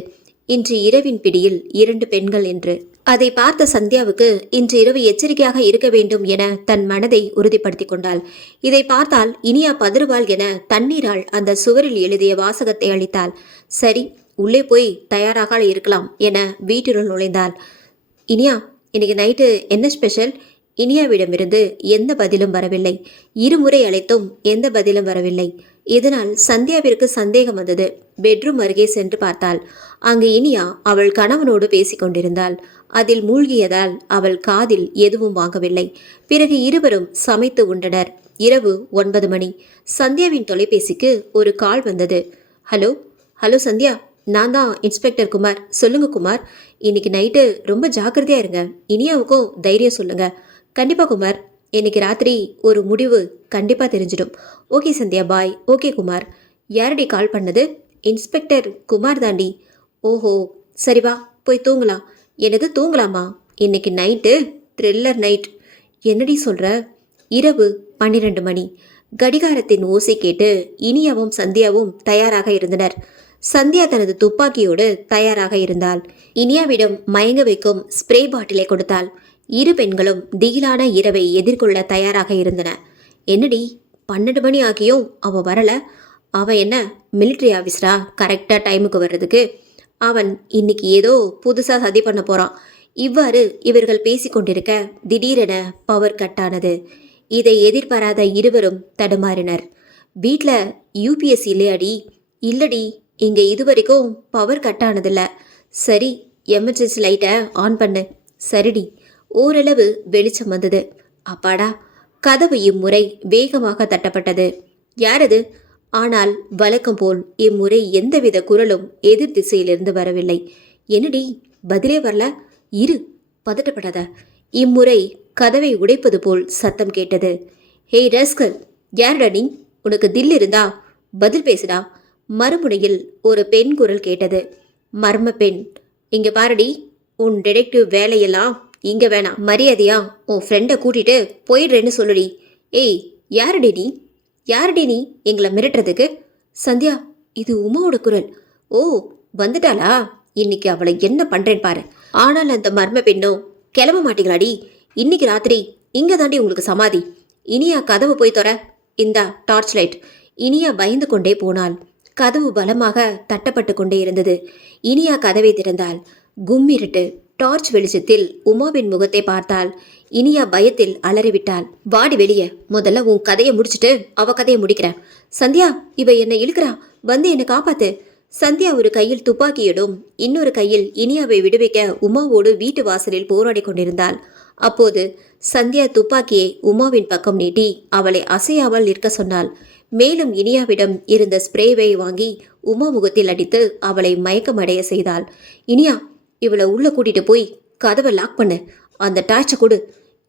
இன்று இரவின் பிடியில் 2 பெண்கள் என்று. அதை பார்த்த சந்தியாவுக்கு இன்று இரவு எச்சரிக்கையாக இருக்க வேண்டும் என தன் மனதை உறுதிப்படுத்தி கொண்டாள். இதை பார்த்தால் இனியா பதறுவாள் என தண்ணீரால் அந்த சுவரில் எழுதிய வாசகத்தை அளித்தாள். சரி, உள்ளே போய் தயாராக இருக்கலாம் என வீட்டினுள் நுழைந்தாள். இனியா, இன்னைக்கு நைட்டு என்ன ஸ்பெஷல்? இனியாவிடமிருந்து எந்த பதிலும் வரவில்லை. 2 முறை அழைத்தும் எந்த பதிலும் வரவில்லை. இதனால் சந்தியாவிற்கு சந்தேகம் வந்தது. பெட்ரூம் அருகே சென்று பார்த்தாள். அங்கு இனியா அவள் கணவனோடு பேசிக் கொண்டிருந்தாள். அதில் மூழ்கியதால் அவள் காதில் எதுவும் வாங்கவில்லை. பிறகு இருவரும் சமைத்து உண்டனர். இரவு 9 மணி. சந்தியாவின் தொலைபேசிக்கு ஒரு கால் வந்தது. ஹலோ ஹலோ சந்தியா, நான் தான் இன்ஸ்பெக்டர் குமார். சொல்லுங்க குமார், இன்னைக்கு நைட்டு ரொம்ப ஜாக்கிரதையா இருங்க. இனியாவுக்கும் தைரியம் சொல்லுங்க. கண்டிப்பா குமார், இன்னைக்கு ராத்திரி ஒரு முடிவு கண்டிப்பா தெரிஞ்சிடும். ஓகே சந்தியா, பாய். ஓகே குமார். யாரடி கால் பண்ணது? இன்ஸ்பெக்டர் குமார் தாண்டி. ஓஹோ, சரி வா போய் தூங்கலாம். எனது தூங்கலாமா? இன்னைக்கு நைட்டு த்ரில்லர் நைட். என்னடி சொல்ற? இரவு 12 மணி. கடிகாரத்தின் ஓசை கேட்டு இனியாவும் சந்தியாவும் தயாராக இருந்தனர். சந்தியா தனது துப்பாக்கியோடு தயாராக இருந்தாள். இனியாவிடம் மயங்க வைக்கும் ஸ்ப்ரே பாட்டிலை கொடுத்தாள். 2 பெண்களும் திகிலான இரவை எதிர்கொள்ள தயாராக இருந்தன. என்னடி 12 மணி ஆகியும் அவன் வரல? அவன் என்ன மிலிட்ரி ஆஃபீஸரா கரெக்டாக டைமுக்கு வர்றதுக்கு? அவன் இன்னைக்கு ஏதோ புதுசாக சதி பண்ண போகிறான். இவ்வாறு இவர்கள் பேசிக்கொண்டிருக்க திடீரென பவர் கட் ஆனது. இதை எதிர்பாராத இருவரும் தடுமாறினர். வீட்டில் யூபிஎஸ் இல்லையாடி? இல்லடி, இங்கே இதுவரைக்கும் பவர் கட் ஆனதில்ல. சரி, எமர்ஜென்சி லைட்டை ஆன் பண்ணு. சரிடி. ஓரளவு வெளிச்சம் வந்தது. அப்பாடா. கதவு இம்முறை வேகமாக தட்டப்பட்டது. யாரது? ஆனால் வழக்கம் போல் இம்முறை எந்தவித குரலும் எதிர் திசையிலிருந்து வரவில்லை. என்னடி பதிலே வரல? இரு, பதட்டப்படாத. இம்முறை கதவை உடைப்பது போல் சத்தம் கேட்டது. ஹேய் ரஸ்கல், யாரடா நீ? உனக்கு தில் இருந்தா பதில் பேசுடா. மறுமுனையில் ஒரு பெண் குரல் கேட்டது. மர்ம பெண். இங்க பாரடி, உன் டிடெக்டிவ் வேலையெல்லாம் இங்க வேணாம். மரியாதையா உன் ஃப்ரெண்டை கூட்டிட்டு போயிடுறேன்னு சொல்லுடி. ஏய், யாரடி நீ? யாரடி நீ எங்களை மிரட்டுறதுக்கு? சந்தியா, இது உமாவோட குரல். ஓ, வந்துட்டாளா? இன்னைக்கு அவளை என்ன பண்றேன் பாரு. ஆனால் அந்த மர்ம பெண்ணும், கிளம்ப மாட்டீங்களாடி? இன்னைக்கு ராத்திரி இங்க தாண்டி உங்களுக்கு சமாதி. இனியா கதவு போய் தொற. இந்தா டார்ச் லைட். இனியா பயந்து கொண்டே போனாள். கதவு பலமாக தட்டப்பட்டு கொண்டே இருந்தது. இனியா கதவை திறந்தாள். கும்மிருட்டு. டார்ச் வெளிச்சத்தில் உமாவின் முகத்தை பார்த்தாள். இனியா பயத்தில் அலறிவிட்டாள். வாடி வெளியே, முதல்ல உன் கதையை முடிச்சுட்டு அவ கதையை முடிக்கிறேன். சந்தியா, இவ என்னை இழுக்கிறா, வந்து என்னை காப்பாத்து. சந்தியா ஒரு கையில் துப்பாக்கியிடும் இன்னொரு கையில் இனியாவை விடுவிக்க உமாவோடு வீட்டு வாசலில் போராடி கொண்டிருந்தாள். அப்போது சந்தியா துப்பாக்கியை உமாவின் பக்கம் நீட்டி அவளை அசையாமல் நிற்க சொன்னாள். மேலும் இனியாவிடம் இருந்த ஸ்ப்ரேவை வாங்கி உமா முகத்தில் அடித்து அவளை மயக்கமடைய செய்தாள். இனியா, இவளை உள்ள கூட்டிட்டு போய் கதவை லாக் பண்ணு, அந்த டார்ச்சை கொடு.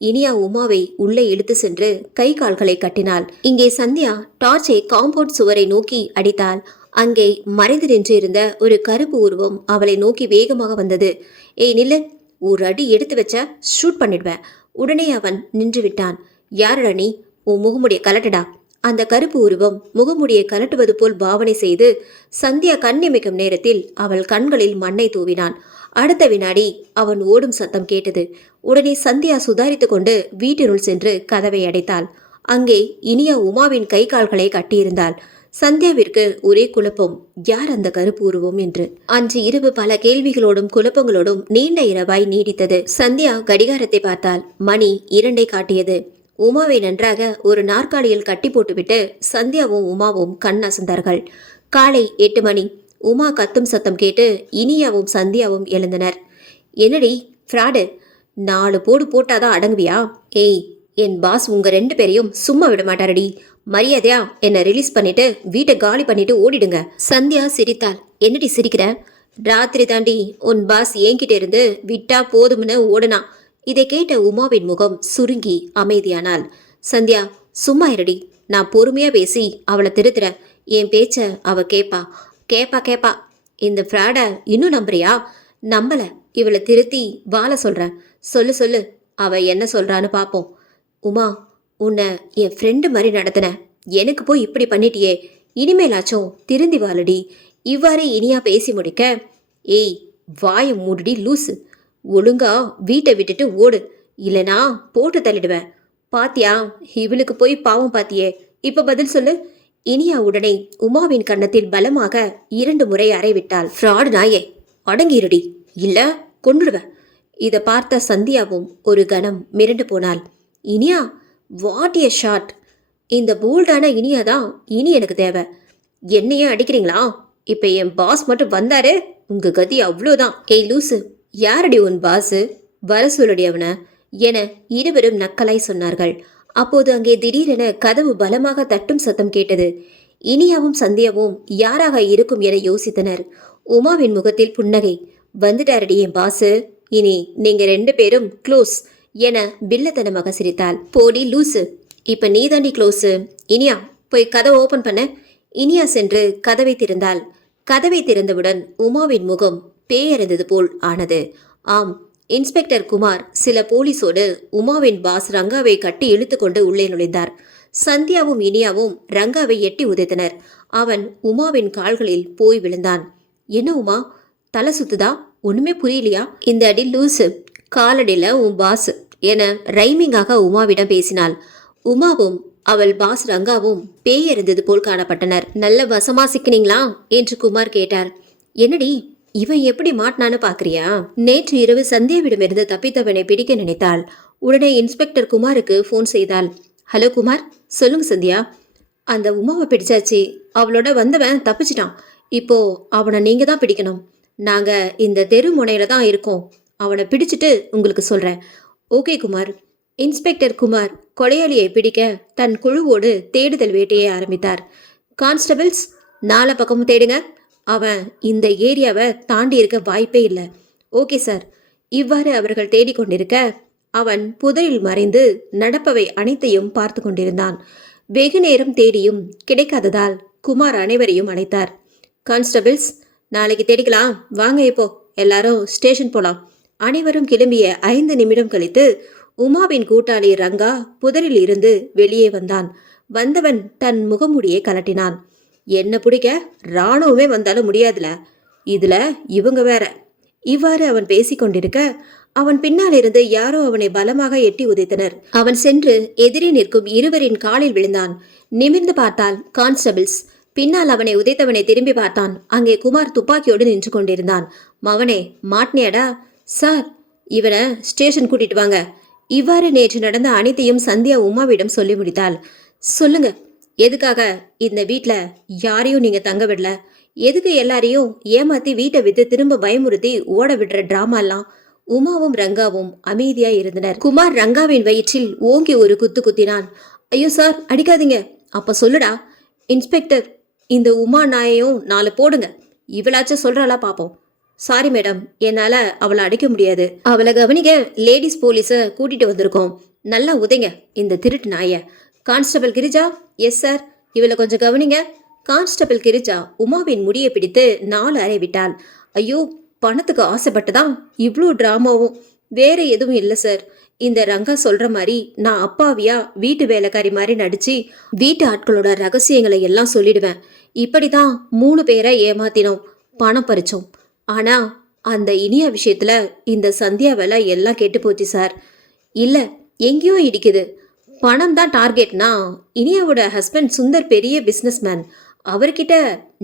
இனியா உமாவை உள்ளே இழுத்து சென்று கை கால்களை கட்டினாள். இங்கே சந்தியா டார்ச்சை காம்பவுண்ட் சுவரை நோக்கி அடித்தாள். அங்கே மறைந்து நின்று இருந்த ஒரு கருப்பு உருவம் அவளை நோக்கி வேகமாக வந்தது. ஏய் நில்லு, ஒரு அடி எடுத்து வச்சா ஷூட் பண்ணிடுவேன். உடனே அவன் நின்று விட்டான். யாரடா நீ? உன் முகமுடிய கலட்டுடா. அந்த கருப்பு உருவம் முகமுடியை கலட்டுவது போல் பாவனை செய்து சந்தியா கண்ணிமைக்கும் நேரத்தில் அவள் கண்களில் மண்ணை தூவினான். அடுத்த வினாடி அவன் ஓடும் சத்தம் கேட்டது. உடனே சந்தியா சுதாரித்து கொண்டு வீட்டினுள் சென்று கதவை அடைத்தாள். அங்கே இனியா உமாவின் கை கால்களை கட்டியிருந்தாள். சந்தியாவிற்கு ஒரே குழப்பம், யார் அந்த கருப்பு உருவம் என்று. அன்று இரவு பல கேள்விகளோடும் குழப்பங்களோடும் நீண்ட இரவாய் நீடித்தது. சந்தியா கடிகாரத்தை பார்த்தாள். மணி 2 காட்டியது. உமாவை நன்றாக ஒரு நாற்காலியில் கட்டி போட்டுவிட்டு சந்தியாவும் உமாவும் கண் அசந்தார்கள். காலை 8 மணி. உமா கத்தும் சத்தம் கேட்டு இனியாவும் சந்தியாவும் எழுந்தனர். என்னடி ஃப்ராடு, 4 போடு போட்டாதான் அடங்குவியா? ஏய், என் பாஸ் உங்க 2 பேரையும் சும்மா விட மாட்டாரடி. மரியாதையா என்னை ரிலீஸ் பண்ணிட்டு வீட்டை காலி பண்ணிட்டு ஓடிடுங்க. சந்தியா சிரித்தாள். என்னடி சிரிக்கிற? ராத்திரி தாண்டி உன் பாஸ் என்கிட்ட இருந்து விட்டா போதும்னு ஓடுனா. இதை கேட்ட உமாவின் முகம் சுருங்கி அமைதியானாள். சந்தியா, சும்மா இருடி, நான் பொறுமையா பேசி அவளை திருத்துறேன். என் பேச்ச அவ கேப்பா. இந்த ஃப்ராட இன்னும் நம்புறியா? நம்பல, இவளை திருத்தி வாழ சொல்றேன். சொல்லு, அவ என்ன சொல்றான்னு பாப்போம். உமா, உன்னை என் ஃப்ரெண்டு மாதிரி நடத்தின, எனக்கு போய் இப்படி பண்ணிட்டியே. இனிமேலாச்சும் திருந்தி வாழடி. இவ்வாறு இனியா பேசி முடிக்க, ஏய் வாயை மூடுடி லூசு, ஒழுங்கா வீட்டை விட்டுட்டு ஓடு, இல்லைனா போட்டு தள்ளிடுவேன். பாத்தியா, இவளுக்கு போய் பாவம் பாத்தியே, இப்ப பதில் சொல்லு. இனியா உடனே உமாவின் கன்னத்தில் பலமாக 2 முறை அறைவிட்டாள். ஃப்ராடு நாயே, அடங்கிருடி, இல்ல கொன்றுடுவேன். இதை பார்த்த சந்தியாவும் ஒரு கணம் மிரண்டு போனாள். Iniya, what a shot! இந்த போல்டான இனியா தான் இனி எனக்கு தேவை. என்னையே அடிக்கிறீங்களா? இப்ப என் பாஸ் மட்டும் வந்தாரு, உங்க கதி அவ்வளோதான். ஏய் லூசு, யாரடி உன் பாஸு? வர சொல்லடி அவனை என இருவரும் நக்கலாய் சொன்னார்கள். அப்போது அங்கே திடீரென கதவு பலமாக தட்டும் சத்தம் கேட்டது. இனியாவும் சந்தியாவும் யாராக இருக்கும் என யோசித்தனர். உமாவின் முகத்தில் புன்னகை. வந்துட்டாரடி என் பாஸு, இனி நீங்க 2 பேரும் க்ளோஸ் என பில்லத்தனமாக சிரித்தாள். போடி லூசு, இப்ப நீ தாண்டி க்ளோஸு. இனியா, போய் கதவை ஓபன் பண்ண. இனியா சென்று கதவை திறந்தாள். கதவை திறந்தவுடன் உமாவின் முகம் பேயறிந்தது போல் ஆனது. ஆம், இன்ஸ்பெக்டர் குமார் சில போலீஸோடு உமாவின் பாஸ் ரங்காவை கட்டி இழுத்து கொண்டு உள்ளே நுழைந்தார். சந்தியாவும் இனியாவும் ரங்காவை எட்டி உதைத்தனர். அவன் உமாவின் கால்களில் போய் விழுந்தான். என்ன உமா, தலை சுத்துதா? ஒண்ணுமே புரியலையா? இந்த அடி லூசு, காலடியில உன் பாஸ் என ரைமிங்காக உமாவிடம் பேசினாள். உமாவும் அவள் பாஸ் ரங்காவும் பேயறிந்தது போல் காணப்பட்டனர். நல்ல வசமா சிக்கினீங்களா என்று குமார் கேட்டார். என்னடி, இவன் எப்படி மாட்டினான்னு பாக்குறியா? நேற்று இரவு சந்தியாவிடமிருந்து தப்பித்தவனை பிடிக்க நினைத்தாள். உடனே இன்ஸ்பெக்டர் குமாருக்கு போன் செய்தாள். ஹலோ குமார், சொல்லுங்க சந்தியா. அந்த உமாவை பிடிச்சாச்சு, அவளோட வந்தவன் தப்பிச்சிட்டான். இப்போ அவனை நீங்க தான் பிடிக்கணும். நாங்க இந்த தெரு முனையில தான் இருக்கோம். அவனை பிடிச்சிட்டு உங்களுக்கு சொல்றேன். ஓகே குமார். இன்ஸ்பெக்டர் குமார் கொலையாளியை பிடிக்க தன் குழுவோடு தேடுதல் வேட்டையை ஆரம்பித்தார். கான்ஸ்டபிள்ஸ், 4 பக்கமும் தேடுங்க. அவன் இந்த ஏரியாவை தாண்டி இருக்க வாய்ப்பே இல்லை. Okay sir. இவ்வாறு அவர்கள் தேடிக்கொண்டிருக்க அவன் புதரில் மறைந்து நடப்பவை அனைத்தையும் பார்த்து கொண்டிருந்தான். வெகு நேரம் தேடியும் கிடைக்காததால் குமார் அனைவரையும் அழைத்தார். கான்ஸ்டபிள்ஸ், நாளைக்கு தேடிக்கலாம் வாங்க, இப்போ எல்லாரும் ஸ்டேஷன் போலாம். அனைவரும் கிளம்பிய 5 நிமிடம் கழித்து உமாவின் கூட்டாளி ரங்கா புதரில் இருந்து வெளியே வந்தான். வந்தவன் தன் முகமுடியை கலட்டினான். என்ன பிடிக்க ராணுவமே வந்தாலும் முடியாதுல, இதுல இவங்க வேற. இவ்வாறு அவன் பேசிக்கொண்டிருக்க அவன் பின்னால் இருந்து யாரோ அவனை பலமாக எட்டி உதைத்தனர். அவன் சென்று எதிரே நிற்கும் இருவரின் காலில் விழுந்தான். நிமிர்ந்து பார்த்தால் கான்ஸ்டபிள்ஸ். பின்னால் அவனை உதைத்தவனை திரும்பி பார்த்தான். அங்கே குமார் துப்பாக்கியோடு நின்று கொண்டிருந்தான். மவனே, மாட்னியாடா? சார், இவனை ஸ்டேஷன் கூட்டிட்டு வாங்க. இவ்வாறு நேற்று நடந்த அனைத்தையும் சந்தியா உமாவிடம் சொல்லி முடித்தாள். சொல்லுங்க, எதுக்காக இந்த வீட்டில் யாரையும் நீங்க தங்க விடல? எதுக்கு எல்லாரையும் ஏமாத்தி வீட்டை விட்டு திரும்ப பயமுறுத்தி ஓட விடுற டிராமாலாம்? உமாவும் ரங்காவும் அமைதியா இருந்தனர். குமார் ரங்காவின் வயிற்றில் ஓங்கி ஒரு குத்து குத்தினான். ஐயோ சார், அடிக்காதீங்க. அப்ப சொல்லுடா. இன்ஸ்பெக்டர், இந்த உமா நாயையும் 4 போடுங்க. இவளாச்சும் சொல்றாளா பாப்போம். சாரி மேடம், என்னால அவளை அடிக்க முடியாது. அவளை கவனிக்க லேடிஸ் போலீஸ கூட்டிட்டு வந்திருக்கோம். நல்லா உதைங்க இந்த திருட்டு நாய. கான்ஸ்டபிள் கிரிஜா. Yes sir. இவளை கொஞ்சம் கவனிங்க. கான்ஸ்டபிள் கிரிஜா உமாவின் முடியை பிடித்து 4 அறை விட்டாள். ஐயோ, பணத்துக்கு ஆசைப்பட்டுதான் இவ்வளோ டிராமாவும். வேற எதுவும் இல்லை சார். இந்த ரங்கா சொல்ற மாதிரி நான் அப்பாவியா வீட்டு வேலைக்காரி மாதிரி நடிச்சு வீட்டு ஆட்களோட ரகசியங்களை எல்லாம் சொல்லிடுவேன். இப்படிதான் 3 பேரை ஏமாத்தினோம், பணம் பறிச்சோம். ஆனா அந்த இனியா விஷயத்துல இந்த சந்தியா வேலை எல்லாம் கெட்டு போச்சு சார். இல்ல, எங்கேயோ இடிக்குது. பணம் தான் டார்கெட்னா இனியாவோட ஹஸ்பண்ட் சுந்தர் பெரிய பிஸ்னஸ்மேன். அவர்கிட்ட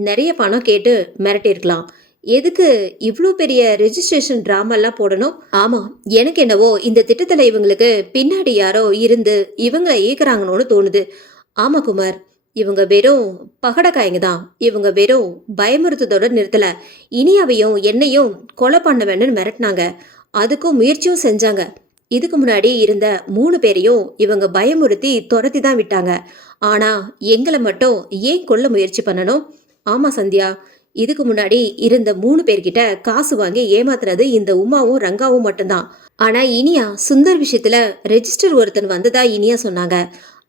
நிறைய பணம் கேட்டு மிரட்டிருக்கலாம். எதுக்கு இவ்வளோ பெரிய ரெஜிஸ்ட்ரேஷன் ட்ராமெல்லாம் போடணும்? ஆமாம், எனக்கு என்னவோ இந்த திட்டத்தில் இவங்களுக்கு பின்னாடி யாரோ இருந்து இவங்களை இயக்குறாங்கன்னு தோணுது. ஆமா குமார், இவங்க வெறும் பகடக்காயங்க தான். இவங்க வெறும் பயமுறுத்ததோட நிறுத்தல, இனியாவையும் என்னையும் கொலை பண்ண வேணும்னு மிரட்டினாங்க. அதுக்கும் முயற்சியும் செஞ்சாங்க. இதுக்கு முன்னாடி இருந்த 3 பேரையும் இவங்க பயமுறுத்தி துரத்தி தான் விட்டாங்க. ஆனா எங்களை மட்டும் ஏன் கொல்ல முயற்சி பண்ணணும்? ஆமா சந்தியா, இதுக்கு முன்னாடி இருந்த 3 பேர்கிட்ட காசு வாங்கி ஏமாத்துறது இந்த உமாவும் ரங்காவும் மட்டும்தான். ஆனா இனியா சுந்தர் விஷயத்துல ரெஜிஸ்டர் ஒருத்தன் வந்ததா இனியா சொன்னாங்க.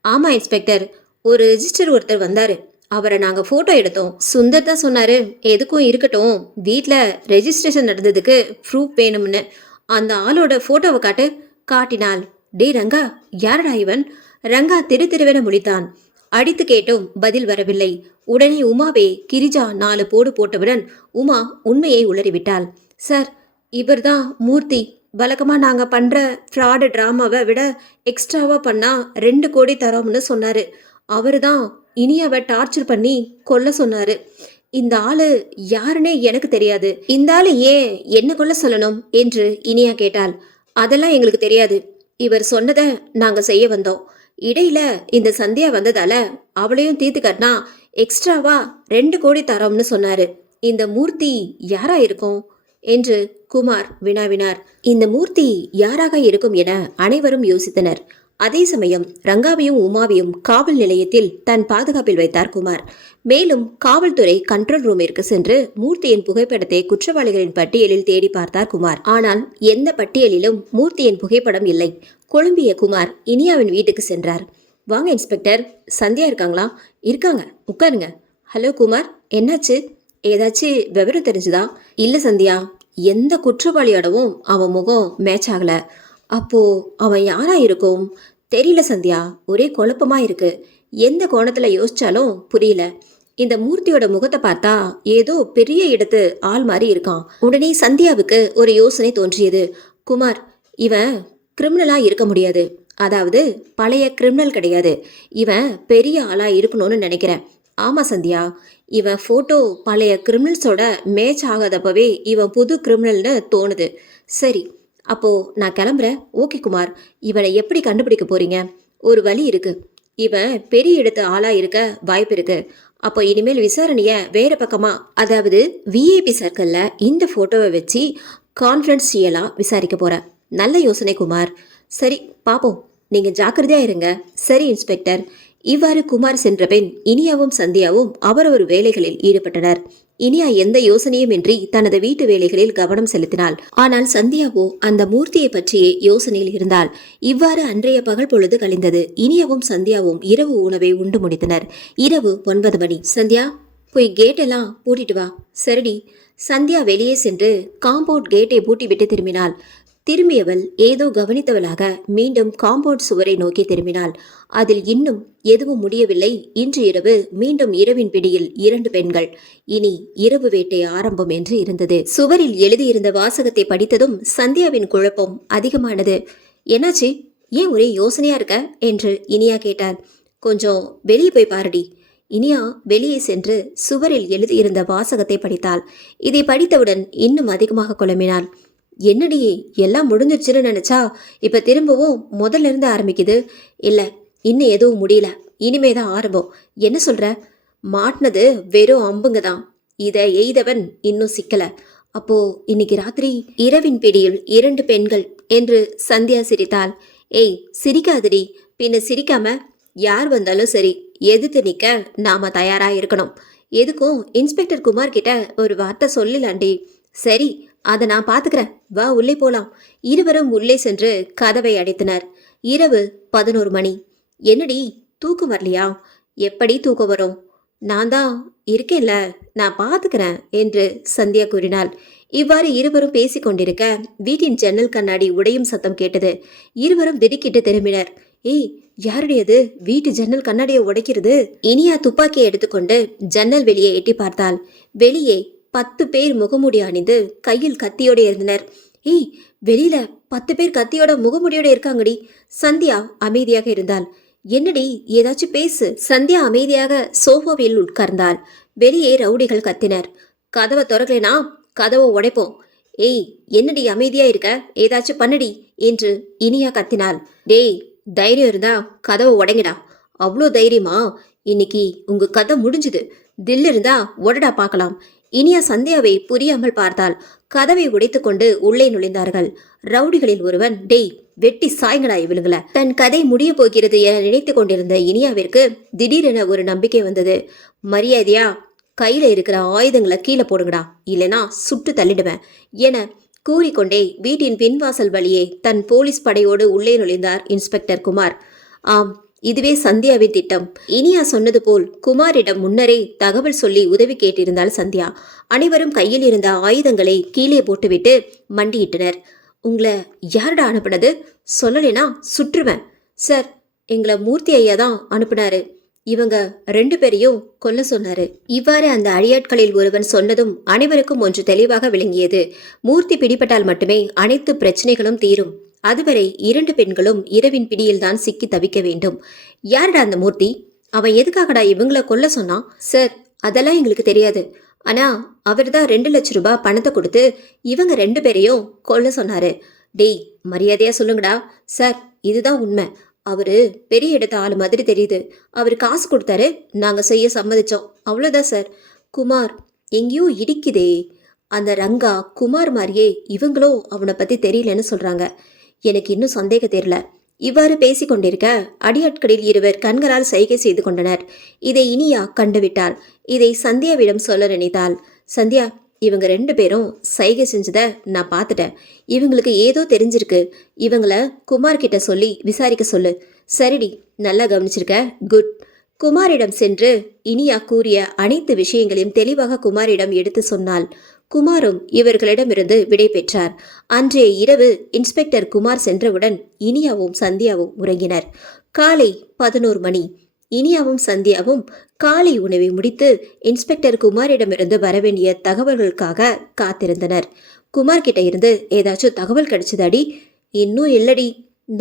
ஆமா இன்ஸ்பெக்டர், ஒரு ரெஜிஸ்டர் ஒருத்தர் வந்தாரு. அவரை நாங்க போட்டோ எடுத்தோம். சுந்தர் தான் சொன்னாரு, எதுக்கும் இருக்கட்டும், வீட்டுல ரெஜிஸ்ட்ரேஷன் நடந்ததுக்கு ப்ரூஃப் வேணும்னு. அந்த ஆளோட போட்டோவை காட்டினாள். டே ரங்கா, யாரடா இவன்? ரங்கா திருவென முழித்தான். அடித்து கேட்டும் பதில் வரவில்லை. உடனே உமாவே கிரிஜா 4 போடு போட்டவுடன் உமா உண்மையை உளறிவிட்டாள். சார், இவர்தான் மூர்த்தி. வழக்கமாக நாங்கள் பண்ணுற ஃப்ராடு ட்ராமாவை விட எக்ஸ்ட்ராவாக பண்ணால் 2 கோடி தரோம்னு சொன்னார். அவர் தான் இனியாவை டார்ச்சர் பண்ணி கொல்ல சொன்னார். இந்த ஆளு யாருன்னே எனக்கு தெரியாது. இந்த ஆளு ஏன் என்ன கொல்ல சொல்லணும் என்று இனியா கேட்டாள். அதெல்லாம் எங்களுக்கு தெரியாது. இவர் சொன்னதை நாங்கள் செய்ய வந்தோம். இடையில இந்த சந்தியா வந்ததால அவளையும் தீர்த்து கட்டினா எக்ஸ்ட்ராவா 2 கோடி தரோம்னு சொன்னாரு. இந்த மூர்த்தி யாரா இருக்கும் என்று குமார் வினாவினார். இந்த மூர்த்தி யாராக இருக்கும் என அனைவரும் யோசித்தனர். அதே சமயம் ரங்காவையும் உமாவையும் காவல் நிலையத்தில் தன் பாதுகாப்பில் வைத்தார் குமார். மேலும் காவல்துறை கண்ட்ரோல் ரூமிற்கு சென்று மூர்த்தியின் புகைப்படத்தை குற்றவாளிகளின் பட்டியலில் தேடி பார்த்தார் குமார். ஆனால் எந்த பட்டியலிலும் மூர்த்தியின் புகைப்படம் இல்லை. குழம்பிய குமார் இனியாவின் வீட்டுக்கு சென்றார். வாங்க இன்ஸ்பெக்டர், சந்தியா இருக்காங்களா? இருக்காங்க, உட்காருங்க. ஹலோ குமார், என்னாச்சு? ஏதாச்சும் விவரம் தெரிஞ்சுதா? இல்லை சந்தியா, எந்த குற்றவாளியோடவும் அவன் முகம் மேட்ச் ஆகல. அப்போ அவன் யாரா இருக்கும்? தெரியல சந்தியா, ஒரே குழப்பமா இருக்கு. எந்த கோணத்துல யோசிச்சாலும் புரியல. இந்த மூர்த்தியோட முகத்தை பார்த்தா ஏதோ பெரிய இடத்து ஆள் மாதிரி இருக்கான். உடனே சந்தியாவுக்கு ஒரு யோசனை தோன்றியது. குமார், இவன் கிரிமினலா இருக்க முடியாது. அதாவது பழைய கிரிமினல் கிடையாது. இவன் பெரிய ஆளா இருக்கணும்னு நினைக்கிறேன். ஆமா சந்தியா, இவன் போட்டோ பழைய கிரிமினல்ஸோட மேட்ச் ஆகாதப்பவே இவன் புது கிரிமினல்னு தோணுது. சரி, அப்போ நான் கிளம்புறேன். ஓகே குமார், இவனை எப்படி கண்டுபிடிக்க போறீங்க? ஒரு வழி இருக்கு. இவன் பெரிய இடத்து ஆளா இருக்க வாய்ப்பு இருக்கு. அப்போ இனிமேல் விசாரணைய வேற பக்கமா, அதாவது விஐபி சர்க்கிள்ல இந்த போட்டோவை வச்சு கான்ஃபிடன்ஷியலா விசாரிக்க போறேன். நல்ல யோசனை குமார். சரி பாப்போம், நீங்க ஜாக்கிரதையா இருங்க. சரி இன்ஸ்பெக்டர். இவ்வாறு குமார் சென்ற பின் இனியாவும் சந்தியாவும் அவரவர் வேலைகளில் ஈடுபட்டனர். இனியா எந்த யோசனையும் இன்றி தனது வீட்டு வேலைகளில் கவனம் செலுத்தினாள். ஆனால் சந்தியாவோ அந்த மூர்த்தியை பற்றியே யோசனையில் இருந்தாள். இவ்வாறு அன்றைய பகல் பொழுது கழிந்தது. இனியாவும் சந்தியாவும் இரவு உணவை உண்டு முடித்தனர். இரவு 9 மணி. சந்தியா, போய் கேட்டெல்லாம் பூட்டிட்டு வா. சரிடி. சந்தியா வெளியே சென்று காம்பவுண்ட் கேட்டை பூட்டிவிட்டு திரும்பினாள். திரும்பியவள் ஏதோ கவனித்தவளாக மீண்டும் காம்பவுண்ட் சுவரை நோக்கி திரும்பினாள். அதில் இன்னும் எதுவும் முடியவில்லை. இன்று இரவு மீண்டும் இரவின் பிடியில் 2 பெண்கள். இனி இரவு வேட்டை ஆரம்பம் என்று இருந்தது. சுவரில் எழுதியிருந்த வாசகத்தை படித்ததும் சந்தியாவின் குழப்பம் அதிகமானது. என்னாச்சு? ஏன் ஒரே யோசனையா இருக்க என்று இனியா கேட்டாள். கொஞ்சம் வெளியே போய் பாருடி. இனியா வெளியே சென்று சுவரில் எழுதியிருந்த வாசகத்தை படித்தாள். இதை படித்தவுடன் இன்னும் அதிகமாக குழம்பினாள். என்னடி, எல்லாம் முடிஞ்சிருச்சுன்னு நினைச்சா இப்ப திரும்பவும் முதல்ல இருந்து ஆரம்பிக்குது. இல்ல, இன்னும் எதுவும் முடியல, இனிமேதான் ஆரம்பம். என்ன சொல்ற? மாட்டினது வெறும் அம்புங்க தான். இதை எய்தவன் இன்னும் சிக்கல. அப்போ இன்னைக்கு ராத்திரி இரவின் பிடியில் 2 பெண்கள் என்று சந்தியா சிரித்தாள். ஏய் சிரிக்காதடி, பின்ன சிரிக்காம யார் வந்தாலும் சரி எதிர்த்து நிக்க நாம தயாரா இருக்கணும். எதுக்கும் இன்ஸ்பெக்டர் குமார் கிட்ட ஒரு வார்த்தை சொல்லலாண்டி. சரி, அதை நான் பாத்துக்கிறேன், வா உள்ளே போலாம். இருவரும் உள்ளே சென்று கதவை அடைத்தனர். இரவு 11 மணி. என்னடி தூக்கம் வரலையா? எப்படி தூக்கம் வரும்? நான் தான் இருக்கேன்ல, நான் பாத்துக்கிறேன் என்று சந்தியா கூறினாள். இவ்வாறு இருவரும் பேசிக் கொண்டிருக்க வீட்டின் ஜன்னல் கண்ணாடி உடையும் சத்தம் கேட்டது. இருவரும் திடுக்கிட்டு திரும்பினர். ஏய், யாருடையது வீட்டு ஜன்னல் கண்ணாடியை உடைக்கிறது? இனியா துப்பாக்கியை எடுத்துக்கொண்டு ஜன்னல் வெளியே எட்டி பார்த்தாள். வெளியே 10 பேர் முகமூடி அணிந்து கையில் கத்தியோடு இருந்தனர். ஏய், வெளியில 10 பேர் கத்தியோட முகமூடியோட இருக்காங்கடி. சந்தியா அமைதியாக இருந்தாள். என்னடி, ஏதாச்சும் பேசு. சந்தியா அமைதியாக சோஃபாவில் உட்கார்ந்தாள். வெளியே ரவுடிகள் கத்தினர். கதவை திறக்கலைனா கதவை உடைப்போம். ஏய், என்னடி அமைதியா இருக்க, ஏதாச்சும் பண்ணுடி என்று இனியா கத்தினாள். டேய், தைரியம் இருந்தா கதவை உடைங்கடா. அவ்வளோ தைரியமா? இன்னைக்கு உங்க கதை முடிஞ்சுது. தில் இருந்தா உடடா பார்க்கலாம். இனியா சந்தியாவை புரியாமல் பார்த்தாள். கதவை உடைத்துக்கொண்டு உள்ளே நுழைந்தார்கள். ரவுடிகளில் ஒருவன், டேய் வெட்டி சாய்ங்கடா இவளுங்கள. தன் கதை முடிய போகிறது என நினைத்து கொண்டிருந்த இனியாவிற்கு திடீரென ஒரு நம்பிக்கை வந்தது. மரியாதையா கையில இருக்கிற ஆயுதங்களை கீழே போடுங்கடா, இல்லைனா சுட்டு தள்ளிடுவேன் என கூறிக்கொண்டே வீட்டின் பின்வாசல் வழியே தன் போலீஸ் படையோடு உள்ளே நுழைந்தார் இன்ஸ்பெக்டர் குமார். ஆம், இதுவே சந்தியாவின் திட்டம். இனியா சொன்னது போல் குமாரிடம் முன்னரே தகவல் சொல்லி உதவி கேட்டிருந்தாள் சந்தியா. அனைவரும் கையில் இருந்த ஆயுதங்களை கீழே போட்டுவிட்டு மண்டியிட்டனர். உங்களை யாருடா அனுப்புனது? சொல்லலைனா சுற்றுவேன். சார், எங்களை மூர்த்தி ஐயா தான் அனுப்புனாரு. இவங்க 2 பேரையும் கொல்ல சொன்னாரு. இவ்வாறு அந்த அடியாட்களில் ஒருவன் சொன்னதும் அனைவருக்கும் ஒன்று தெளிவாக விளங்கியது. மூர்த்தி பிடிபட்டால் மட்டுமே அனைத்து பிரச்சனைகளும் தீரும். அதுவரை 2 பெண்களும் இரவின் பிடியில்தான் சிக்கி தவிக்க வேண்டும். யாருடா அந்த மூர்த்தி? அவன் எதுக்காகடா இவங்கள கொல்ல சொன்னான்? சார், அதெல்லாம் எங்களுக்கு தெரியாது. ஆனா அவர் தான் 2 லட்சம் ரூபாய் பணத்தை கொடுத்து இவங்க 2 பேரையும் கொல்ல சொன்னாரு. டேய், மரியாதையா சொல்லுங்கடா. சார், இதுதான் உண்மை. அவரு பெரிய இடத்த ஆளு மாதிரி தெரியுது. அவர் காசு கொடுத்தாரு, நாங்க செய்ய சம்மதிச்சோம், அவ்வளோதான் சார். குமார் எங்கேயோ இடிக்குதே. அந்த ரங்கா குமார் மாதிரியே இவங்களும் அவனை பத்தி தெரியலன்னு சொல்றாங்க. எனக்கு இன்னும் சந்தேகம் தெரியல. இவ்வாறு பேசிக் கொண்டிருக்க அடியாட்களில் இருவர் கண்களால் சைகை செய்து கொண்டனர். இதை இனியா கண்டுவிட்டாள். இதை சந்தியாவிடம் சொல்ல நினைத்தாள். சந்தியா, இவங்க 2 பேரும் சைகை செஞ்சத நான் பார்த்துட்டேன். இவங்களுக்கு ஏதோ தெரிஞ்சிருக்கு. இவங்கள குமார் கிட்ட சொல்லி விசாரிக்க சொல்லு. சரிடி, நல்லா கவனிச்சிருக்க, குட். குமாரிடம் சென்று இனியா கூறிய அனைத்து விஷயங்களையும் தெளிவாக குமாரிடம் எடுத்து சொன்னாள். குமாரும் இவர்களிடமிருந்து விடை பெற்றார். அன்றைய இரவு இன்ஸ்பெக்டர் குமார் சென்றவுடன் இனியாவும் சந்தியாவும் உறங்கினர். காலை 11 மணி. இனியாவும் சந்தியாவும் காலை உணவை முடித்து இன்ஸ்பெக்டர் குமாரிடமிருந்து வரவேண்டிய தகவல்களுக்காக காத்திருந்தனர். குமார் கிட்ட இருந்து ஏதாச்சும் தகவல் கிடைச்சதாடி? இன்னும் இல்லடி,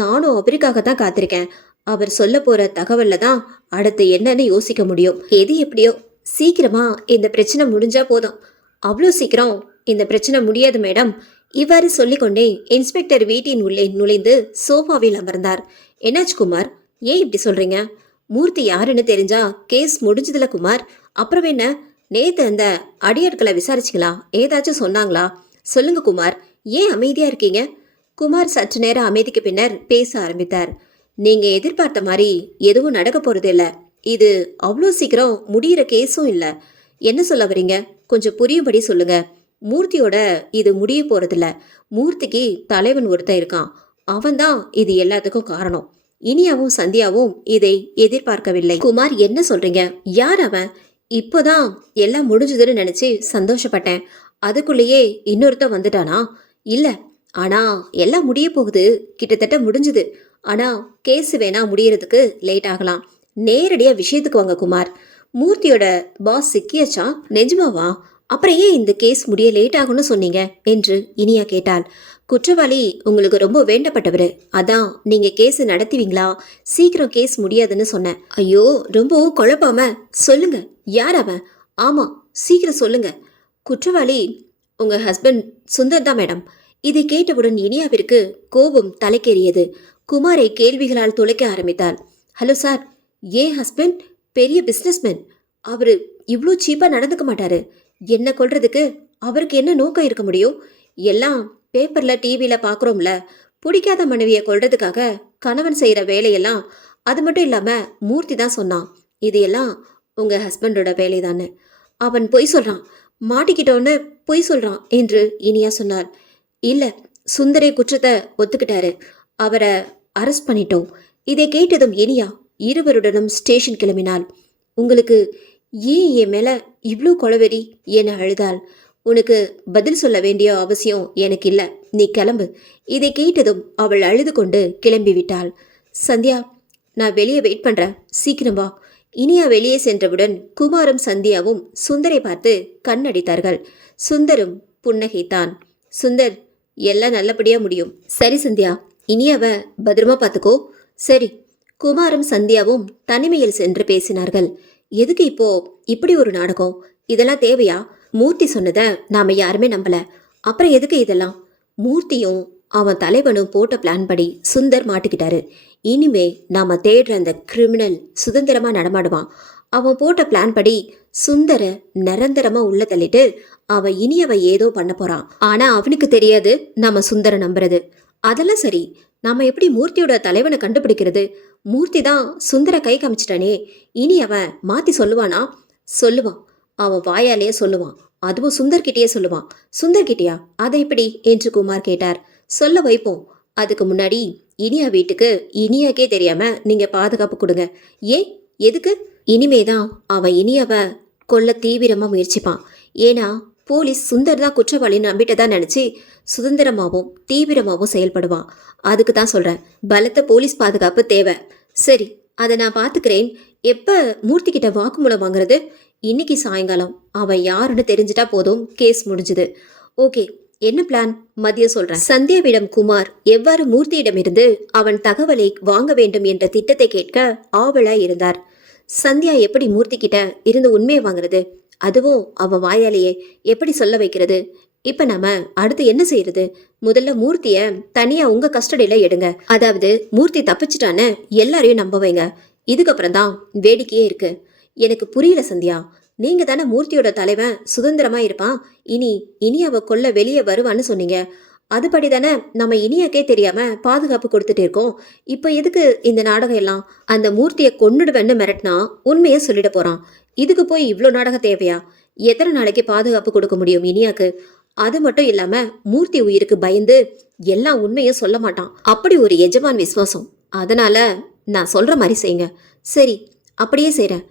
நானும் அவருக்காக தான் காத்திருக்கேன். அவர் சொல்ல போற தகவல்ல தான் அடுத்து என்னன்னு யோசிக்க முடியும். எது எப்படியோ சீக்கிரமா இந்த பிரச்சனை முடிஞ்சா போதும். அவ்வளோ சீக்கிரம் இந்த பிரச்சனை முடியாது மேடம். இவ்வாறு சொல்லிக்கொண்டே இன்ஸ்பெக்டர் வீட்டின் உள்ளே நுழைந்து சோஃபாவில் அமர்ந்தார். என்னாச்சு குமார், ஏன் இப்படி சொல்றீங்க? மூர்த்தி யாருன்னு தெரிஞ்சா கேஸ் முடிஞ்சதுல குமார். அப்புறம் என்ன, நேத்து அந்த அடியாட்களை விசாரிச்சிங்களா? ஏதாச்சும் சொன்னாங்களா? சொல்லுங்க குமார், ஏன் அமைதியா இருக்கீங்க? குமார் சற்று நேரம் அமைதிக்கு பின்னர் பேச ஆரம்பித்தார். நீங்க எதிர்பார்த்த மாதிரி எதுவும் நடக்க போறது இல்ல. இது அவ்வளோ சீக்கிரம் முடிகிற கேஸும் இல்லை. என்ன சொல்ல வரீங்க? கொஞ்சம் புரியும்படி சொல்லுங்க. மூர்த்தியோட இது முடிய போறதில்ல. மூர்த்திக்கு தலைவன் ஒருத்தன் இருக்கான். அவன்தான் இது எல்லாத்துக்கும் காரணம். இனியாவும் சந்தியாவும் இதை எதிர்பார்க்கவில்லை. குமார், என்ன சொல்றீங்க? யார் அவன்? இப்போதான் எல்லாம் முடிஞ்சதுன்னு நினைச்சு சந்தோஷப்பட்டேன். அதுக்குள்ளேயே இன்னொருத்தன் வந்துட்டானா? இல்ல, ஆனா எல்லாம் முடிய போகுது, கிட்டத்தட்ட முடிஞ்சுது. ஆனா கேஸ் வேணா முடியறதுக்கு லேட் ஆகலாம். நேரடியா விஷயத்துக்கு வாங்க குமார். மூர்த்தியோட பாஸ் சிக்கியாச்சா? நிஜமாவா? அப்புறம் ஏன் இந்த கேஸ் முடிய லேட் ஆகும்னு சொன்னீங்க என்று இனியா கேட்டாள். குற்றவாளி உங்களுக்கு ரொம்ப வேண்டப்பட்டவர், அதான் நீங்க கேஸ் நடத்துவீங்களா? சீக்கிரம் கேஸ் முடியாதுன்னு சொன்னேன். ஐயோ, ரொம்பவும் குழப்பாம சொல்லுங்க, யார் அவன்? ஆமா, சீக்கிரம் சொல்லுங்க. குற்றவாளி உங்க ஹஸ்பண்ட் சுந்தர் தான் மேடம். இதை கேட்டவுடன் இனியாவிற்கு கோபம் தலைக்கேறியது. குமாரை கேள்விகளால் துளைக்க ஆரம்பித்தாள். ஹலோ சார், ஏன் ஹஸ்பண்ட் பெரிய பிஸ்னஸ்மேன். அவரு இவ்வளோ சீப்பாக நடந்துக்க மாட்டாரு. என்ன கொல்றதுக்கு அவருக்கு என்ன நோக்கம் இருக்க முடியும்? எல்லாம் பேப்பர்ல டிவியில பார்க்குறோம்ல. பிடிக்காத மனைவியை கொல்றதுக்காக கணவன் செய்யற வேலையெல்லாம். அது மட்டும் இல்லாம மூர்த்தி தான் சொன்னான், இது எல்லாம் உங்க ஹஸ்பண்டோட வேலைதான்னு. அவன் பொய் சொல்றான், மாட்டிக்கிட்டோன்னு பொய் சொல்றான் என்று இனியா சொன்னாள். இல்ல, சுந்தரே குற்றத்தை ஒத்துக்கிட்டாரு. அவரை அரெஸ்ட் பண்ணிட்டோம். இதை கேட்டதும் இனியா இருவருடனும் ஸ்டேஷன் கிளம்பினாள். உங்களுக்கு ஏன் என் மேல இவ்ளோ கொலவெறி என அழுதாள். உனக்கு பதில் சொல்ல வேண்டிய அவசியம் எனக்கு இல்ல, நீ கிளம்பு. இதை கேட்டதும் அவள் அழுது கொண்டு கிளம்பி விட்டாள். சந்தியா, நான் வெளியே வெயிட் பண்றேன், சீக்கிரம் வா. இனியா வெளியே சென்றவுடன் குமாரும் சந்தியாவும் சுந்தரை பார்த்து கண்ணடித்தார்கள். சுந்தரும் புன்னகைத்தான். சுந்தர், எல்லாம் நல்லபடியா முடியும். சரி சந்தியா, இனியாவ பத்திரமா பார்த்துக்கோ. சரி. குமாரும் சந்தியாவும் தனிமையில் சென்று பேசினார்கள். எதுக்கு இப்போ இப்படி ஒரு நாடகம்? இதெல்லாம் தேவையா? மூர்த்தி சொன்னதை நாம யாருமே நம்பல. அப்புறம் எதுக்கு இதெல்லாம்? மூர்த்தியும் அவன் தலைவனும் போட்ட பிளான் படி சுந்தர் மாட்டிக்கிட்டாரு. இனிமே நாம தேடுற அந்த கிரிமினல் சுதந்திரமா நடமாடுவான். அவன் போட்ட பிளான் படி சுந்தர நிரந்தரமா உள்ள தள்ளிட்டு அவன் இனியவ ஏதோ பண்ண போறான். ஆனா அவனுக்கு தெரியாது நாம சுந்தர நம்புறது. அதெல்லாம் சரி, நாம எப்படி மூர்த்தியோட தலைவனை கண்டுபிடிக்கிறது? மூர்த்தி தான் சுந்தர கை காமிச்சிட்டானே, இனி அவன் மாத்தி சொல்லுவானா? சொல்லுவான், அவன் வாயாலேயே சொல்லுவான். அதுவும் சுந்தர்கிட்டயே சொல்லுவான். சுந்தர்கிட்டயா? அதை எப்படி என்று குமார் கேட்டார். சொல்ல வைப்போம். அதுக்கு முன்னாடி இனியா வீட்டுக்கு இனியாக்கே தெரியாம நீங்க பாதுகாப்பு கொடுங்க. ஏன், எதுக்கு? இனிமேதான் அவன் இனியாவ கொல்ல தீவிரமா முயற்சிப்பான். ஏன்னா போலீஸ் சுந்தர் தான் குற்றவாளின்னு நம்பிட்டதான் நினைச்சு சுதந்திரமாவும் தீவிரமாவும் செயல்படுவான். அதுக்கு தான் சொல்றேன், பலத்த போலீஸ் பாதுகாப்பு தேவை. சரி, அதை நான் பாத்துக்கிறேன். எப்ப மூர்த்தி கிட்ட வாக்குமூலம் வாங்குறது? இன்னைக்கு சாயங்காலம். அவன் யாருன்னு தெரிஞ்சிட்டா போதும், கேஸ் முடிஞ்சுது. ஓகே, என்ன பிளான்? மதியம் சொல்றேன். சந்தியாவிடம் குமார் எவ்வாறு மூர்த்தியிடமிருந்து அவன் தகவலை வாங்க வேண்டும் என்ற திட்டத்தை கேட்க ஆவலா இருந்தார். சந்தியா எப்படி மூர்த்தி கிட்ட இருந்து உண்மையை வாங்குறது? அதுவும் அவன் வாயாலேயே எப்படி சொல்ல வைக்கிறது? இப்ப நாம அடுத்து என்ன செய்யறது? முதல்ல மூர்த்திய தனியா உங்க கஸ்டடியில எடுங்க. அதாவது மூர்த்தி தப்பிச்சிட்டான்னு எல்லாரையும் நம்ப வைங்க. இதுக்கப்புறம் தான் வேடிக்கையே இருக்கு. எனக்கு புரியல சந்தியா. நீங்க தானே மூர்த்தியோட தலைவன் சுதந்திரமா இருப்பான், இனி அவ கொல்ல வெளியே வருவான்னு சொன்னீங்க. அதுபடி தானே நம்ம இனியாக்கே தெரியாம பாதுகாப்பு கொடுத்துட்டு இருக்கோம். இப்போ எதுக்கு இந்த நாடகம் எல்லாம்? அந்த மூர்த்தியை கொன்னுடுவேன்னு மிரட்டினா உண்மையை சொல்லிட போறான். இதுக்கு போய் இவ்வளோ நாடகம் தேவையா? எத்தனை நாளைக்கு பாதுகாப்பு கொடுக்க முடியும் இனியாக்கு? அது மட்டும் இல்லாம மூர்த்தி உயிருக்கு பயந்து எல்லா உண்மையும் சொல்ல மாட்டான். அப்படி ஒரு எஜமான் விசுவாசம். அதனால நான் சொல்ற மாதிரி செய்யுங்க. சரி, அப்படியே செய்றேன்.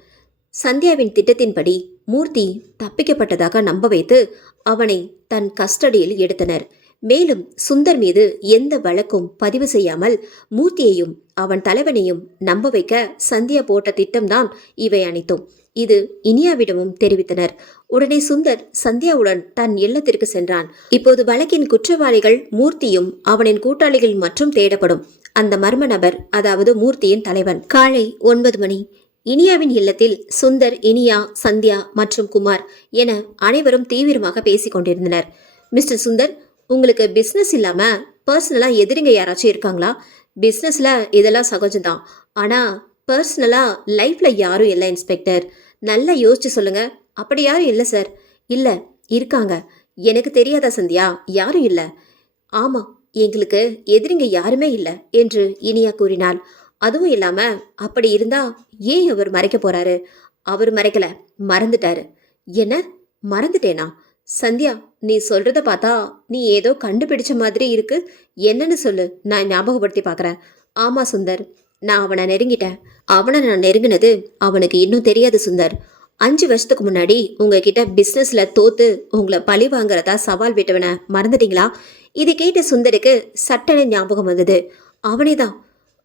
சந்தியாவின் திட்டத்தின்படி மூர்த்தி தப்பிக்கப்பட்டதாக நம்ப வைத்து அவனை தன் கஸ்டடியில் எடுத்தனர். மேலும் சுந்தர் மீது எந்த வழக்கும் பதிவு செய்யாமல் மூர்த்தியையும் அவன் தலைவனையும் நம்ப வைக்க சந்தியா போட்ட திட்டம்தான் இவை அனைத்தும். இது இனியாவிடமும் தெரிவித்தனர். உடனே சுந்தர் சந்தியாவுடன் தன் இல்லத்திற்கு சென்றான். இப்போது வழக்கின் குற்றவாளிகள் மூர்த்தியும் அவனின் கூட்டாளிகள் மற்றும் தேடப்படும் அந்த மர்ம நபர், அதாவது மூர்த்தியின் தலைவன். காலை 9 மணி. இனியாவின் இல்லத்தில் சுந்தர், இனியா, சந்தியா மற்றும் குமார் என அனைவரும் தீவிரமாக பேசிக் கொண்டிருந்தனர். மிஸ்டர் சுந்தர், உங்களுக்கு பிஸ்னஸ் இல்லாம பர்சனலா எதிரிங்க யாராச்சும் இருக்காங்களா? பிஸ்னஸ்ல இதெல்லாம் சகஜம்தான், ஆனா பர்சனலா லைஃப்ல யாரும் இல்லை இன்ஸ்பெக்டர். நல்லா யோசிச்சு சொல்லுங்க. அப்படி யாரும் இல்லை சார். இல்ல, இருக்காங்க. எனக்கு தெரியாதா சந்தியா? யாரும் இல்லை. ஆமா, எங்களுக்கு எதிரிங்க யாருமே இல்லை என்று இனியா கூறினாள். அதுவும் இல்லாம அப்படி இருந்தா ஏன் அவர் மறைக்க போறாரு? அவர் மறைக்கல, மறந்துட்டாரு. என்ன, மறந்துட்டேனா? சந்தியா, நீ சொல்றத பார்த்தா நீ ஏதோ கண்டுபிடிச்ச மாதிரி இருக்கு. என்னன்னு சொல்லு, நான் ஞாபகப்படுத்தி பார்க்கறேன். ஆமா சுந்தர், நான் அவனை நெருங்கிட்டேன். அவனை நான் நெருங்கினது அவனுக்கு இன்னும் தெரியாது சுந்தர். 5 வருஷத்துக்கு முன்னாடி உங்ககிட்ட பிஸ்னஸ்ல தோத்து உங்களை பழி வாங்குறதா சவால் விட்டவனை மறந்துட்டீங்களா? இதை கேட்ட சுந்தருக்கு சட்டென ஞாபகம் வந்தது.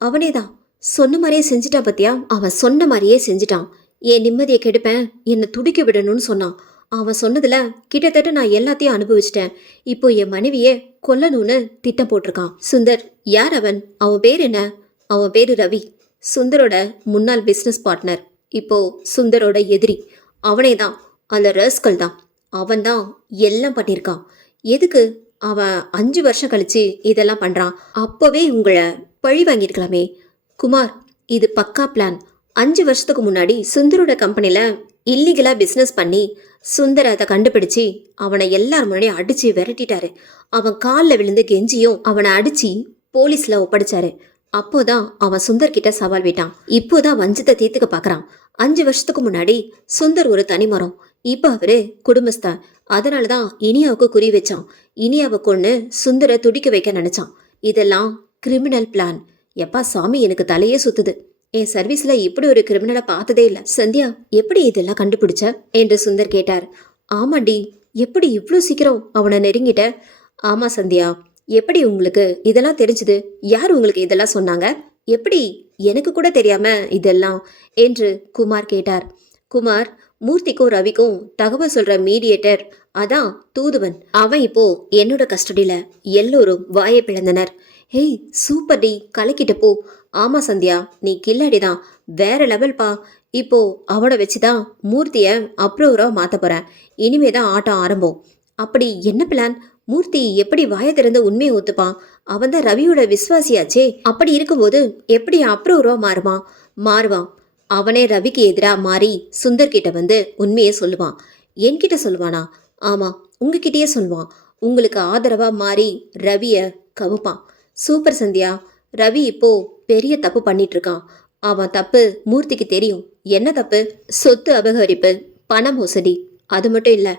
அவனேதான் சொன்ன மாதிரியே செஞ்சுட்டான். பத்தியா, அவன் சொன்ன மாதிரியே செஞ்சுட்டான். என் நிம்மதியை கெடுப்பேன், என்னை துடிக்க விடணும்னு சொன்னான். அவன் சொன்னதுல கிட்டத்தட்ட நான் எல்லாத்தையும் அனுபவிச்சிட்டேன். இப்போ என் மனைவியே கொல்லணும்னு திட்டம் போட்டிருக்கான். சுந்தர், யார் அவன்? அவன் பேர் என்ன? அவன் பேரு ரவி, சுந்தரோட முன்னாள் பிஸ்னஸ் பார்ட்னர். இப்போ சுந்தரோட எதிரி அவனே தான். அந்த ரஸ்கல் தான். அவன் தான் எல்லாம் பண்ணியிருக்கான். எதுக்கு அவன் 5 வருஷம் கழிச்சு இதெல்லாம் பண்றான்? அப்பவே உங்களை பழி வாங்கியிருக்கலாமே. குமார், இது பக்கா பிளான். 5 வருஷத்துக்கு முன்னாடி சுந்தரோட கம்பெனில இல்லீகலா பிசினஸ் பண்ணி சுந்தர் அதை கண்டுபிடிச்சு அவனை எல்லார் முன்னாடியும் அடிச்சு விரட்டிட்டாரு. அவன் காலில் விழுந்து கெஞ்சியும் அவனை அடிச்சு போலீஸ்ல ஒப்படைச்சாரு. அப்போதான் அவன் சுந்தர் கிட்ட சவால் விட்டான். இப்போதான் வஞ்சத்தை தீர்த்துக்க பாக்குறான். 5 வருஷத்துக்கு முன்னாடி சுந்தர் ஒரு தனிமரம், இப்ப அவரு குடும்பஸ்தான். அதனாலதான் இனியாவுக்கு குறி வச்சான். இனியாவை கொண்டு சுந்தரை துடிக்க வைக்க நினைச்சான். இதெல்லாம் கிரிமினல் பிளான். எப்பா சாமி, எனக்கு தலையே சுத்துது. என் சர்வீஸ்ல இப்படி ஒரு கிரிமினலை பார்த்ததே இல்ல. சந்தியா, எப்படி இதெல்லாம் கண்டுபிடிச்ச என்று சுந்தர் கேட்டார். ஆமாண்டி, எப்படி இவ்வளோ சீக்கிரம் அவனை நெருங்கிட்ட? ஆமா சந்தியா, எப்படி உங்களுக்கு இதெல்லாம் தெரிஞ்சது? யார் உங்களுக்கு இதெல்லாம் சொன்னாங்க? எப்படி எனக்கு கூட தெரியாம இதெல்லாம் என்று குமார் கேட்டார். குமார், மூர்த்திக்கும் ரவிக்கும் தகவல் சொல்ற மீடியேட்டர், அதான் தூதுவன். அவன் இப்போ என்னோட கஸ்டடியில. எல்லோரும் வாயை பிளந்தனர். ஹேய் சூப்பர் டி, கலக்கிட்ட போ. ஆமா சந்தியா, நீ கில்லாடிதான், வேற லெவல் பா. இப்போ அவனை வச்சுதான் மூர்த்திய அப்ரூவரா மாத்த போறேன். இனிமேதான் ஆட்டம் ஆரம்பம். அப்படி என்ன பிளான்? மூர்த்தி எப்படி வாயை திறந்து உண்மையை ஒத்துப்பான்? அவன் தான் ரவியோட விசுவாசியாச்சே. அப்படி இருக்கும்போது எப்படி அப்ரூவரா மாறுவான். அவனே ரவிக்கு எதிரா மாறி சுந்தர் கிட்ட வந்து உண்மையை சொல்லுவான். என்கிட்ட சொல்லுவானா? ஆமா, உங்ககிட்டயே சொல்லுவான். உங்களுக்கு ஆதரவா மாறி ரவிய கவுப்பான். சூப்பர் சந்தியா, ரவி இப்போ பெரிய தப்பு பண்ணிட்டு இருக்கான். அவன் தப்பு மூர்த்திக்கு தெரியும். என்ன தப்பு? சொத்து அபகரிப்பு, பண மோசடி. அது மட்டும் இல்ல,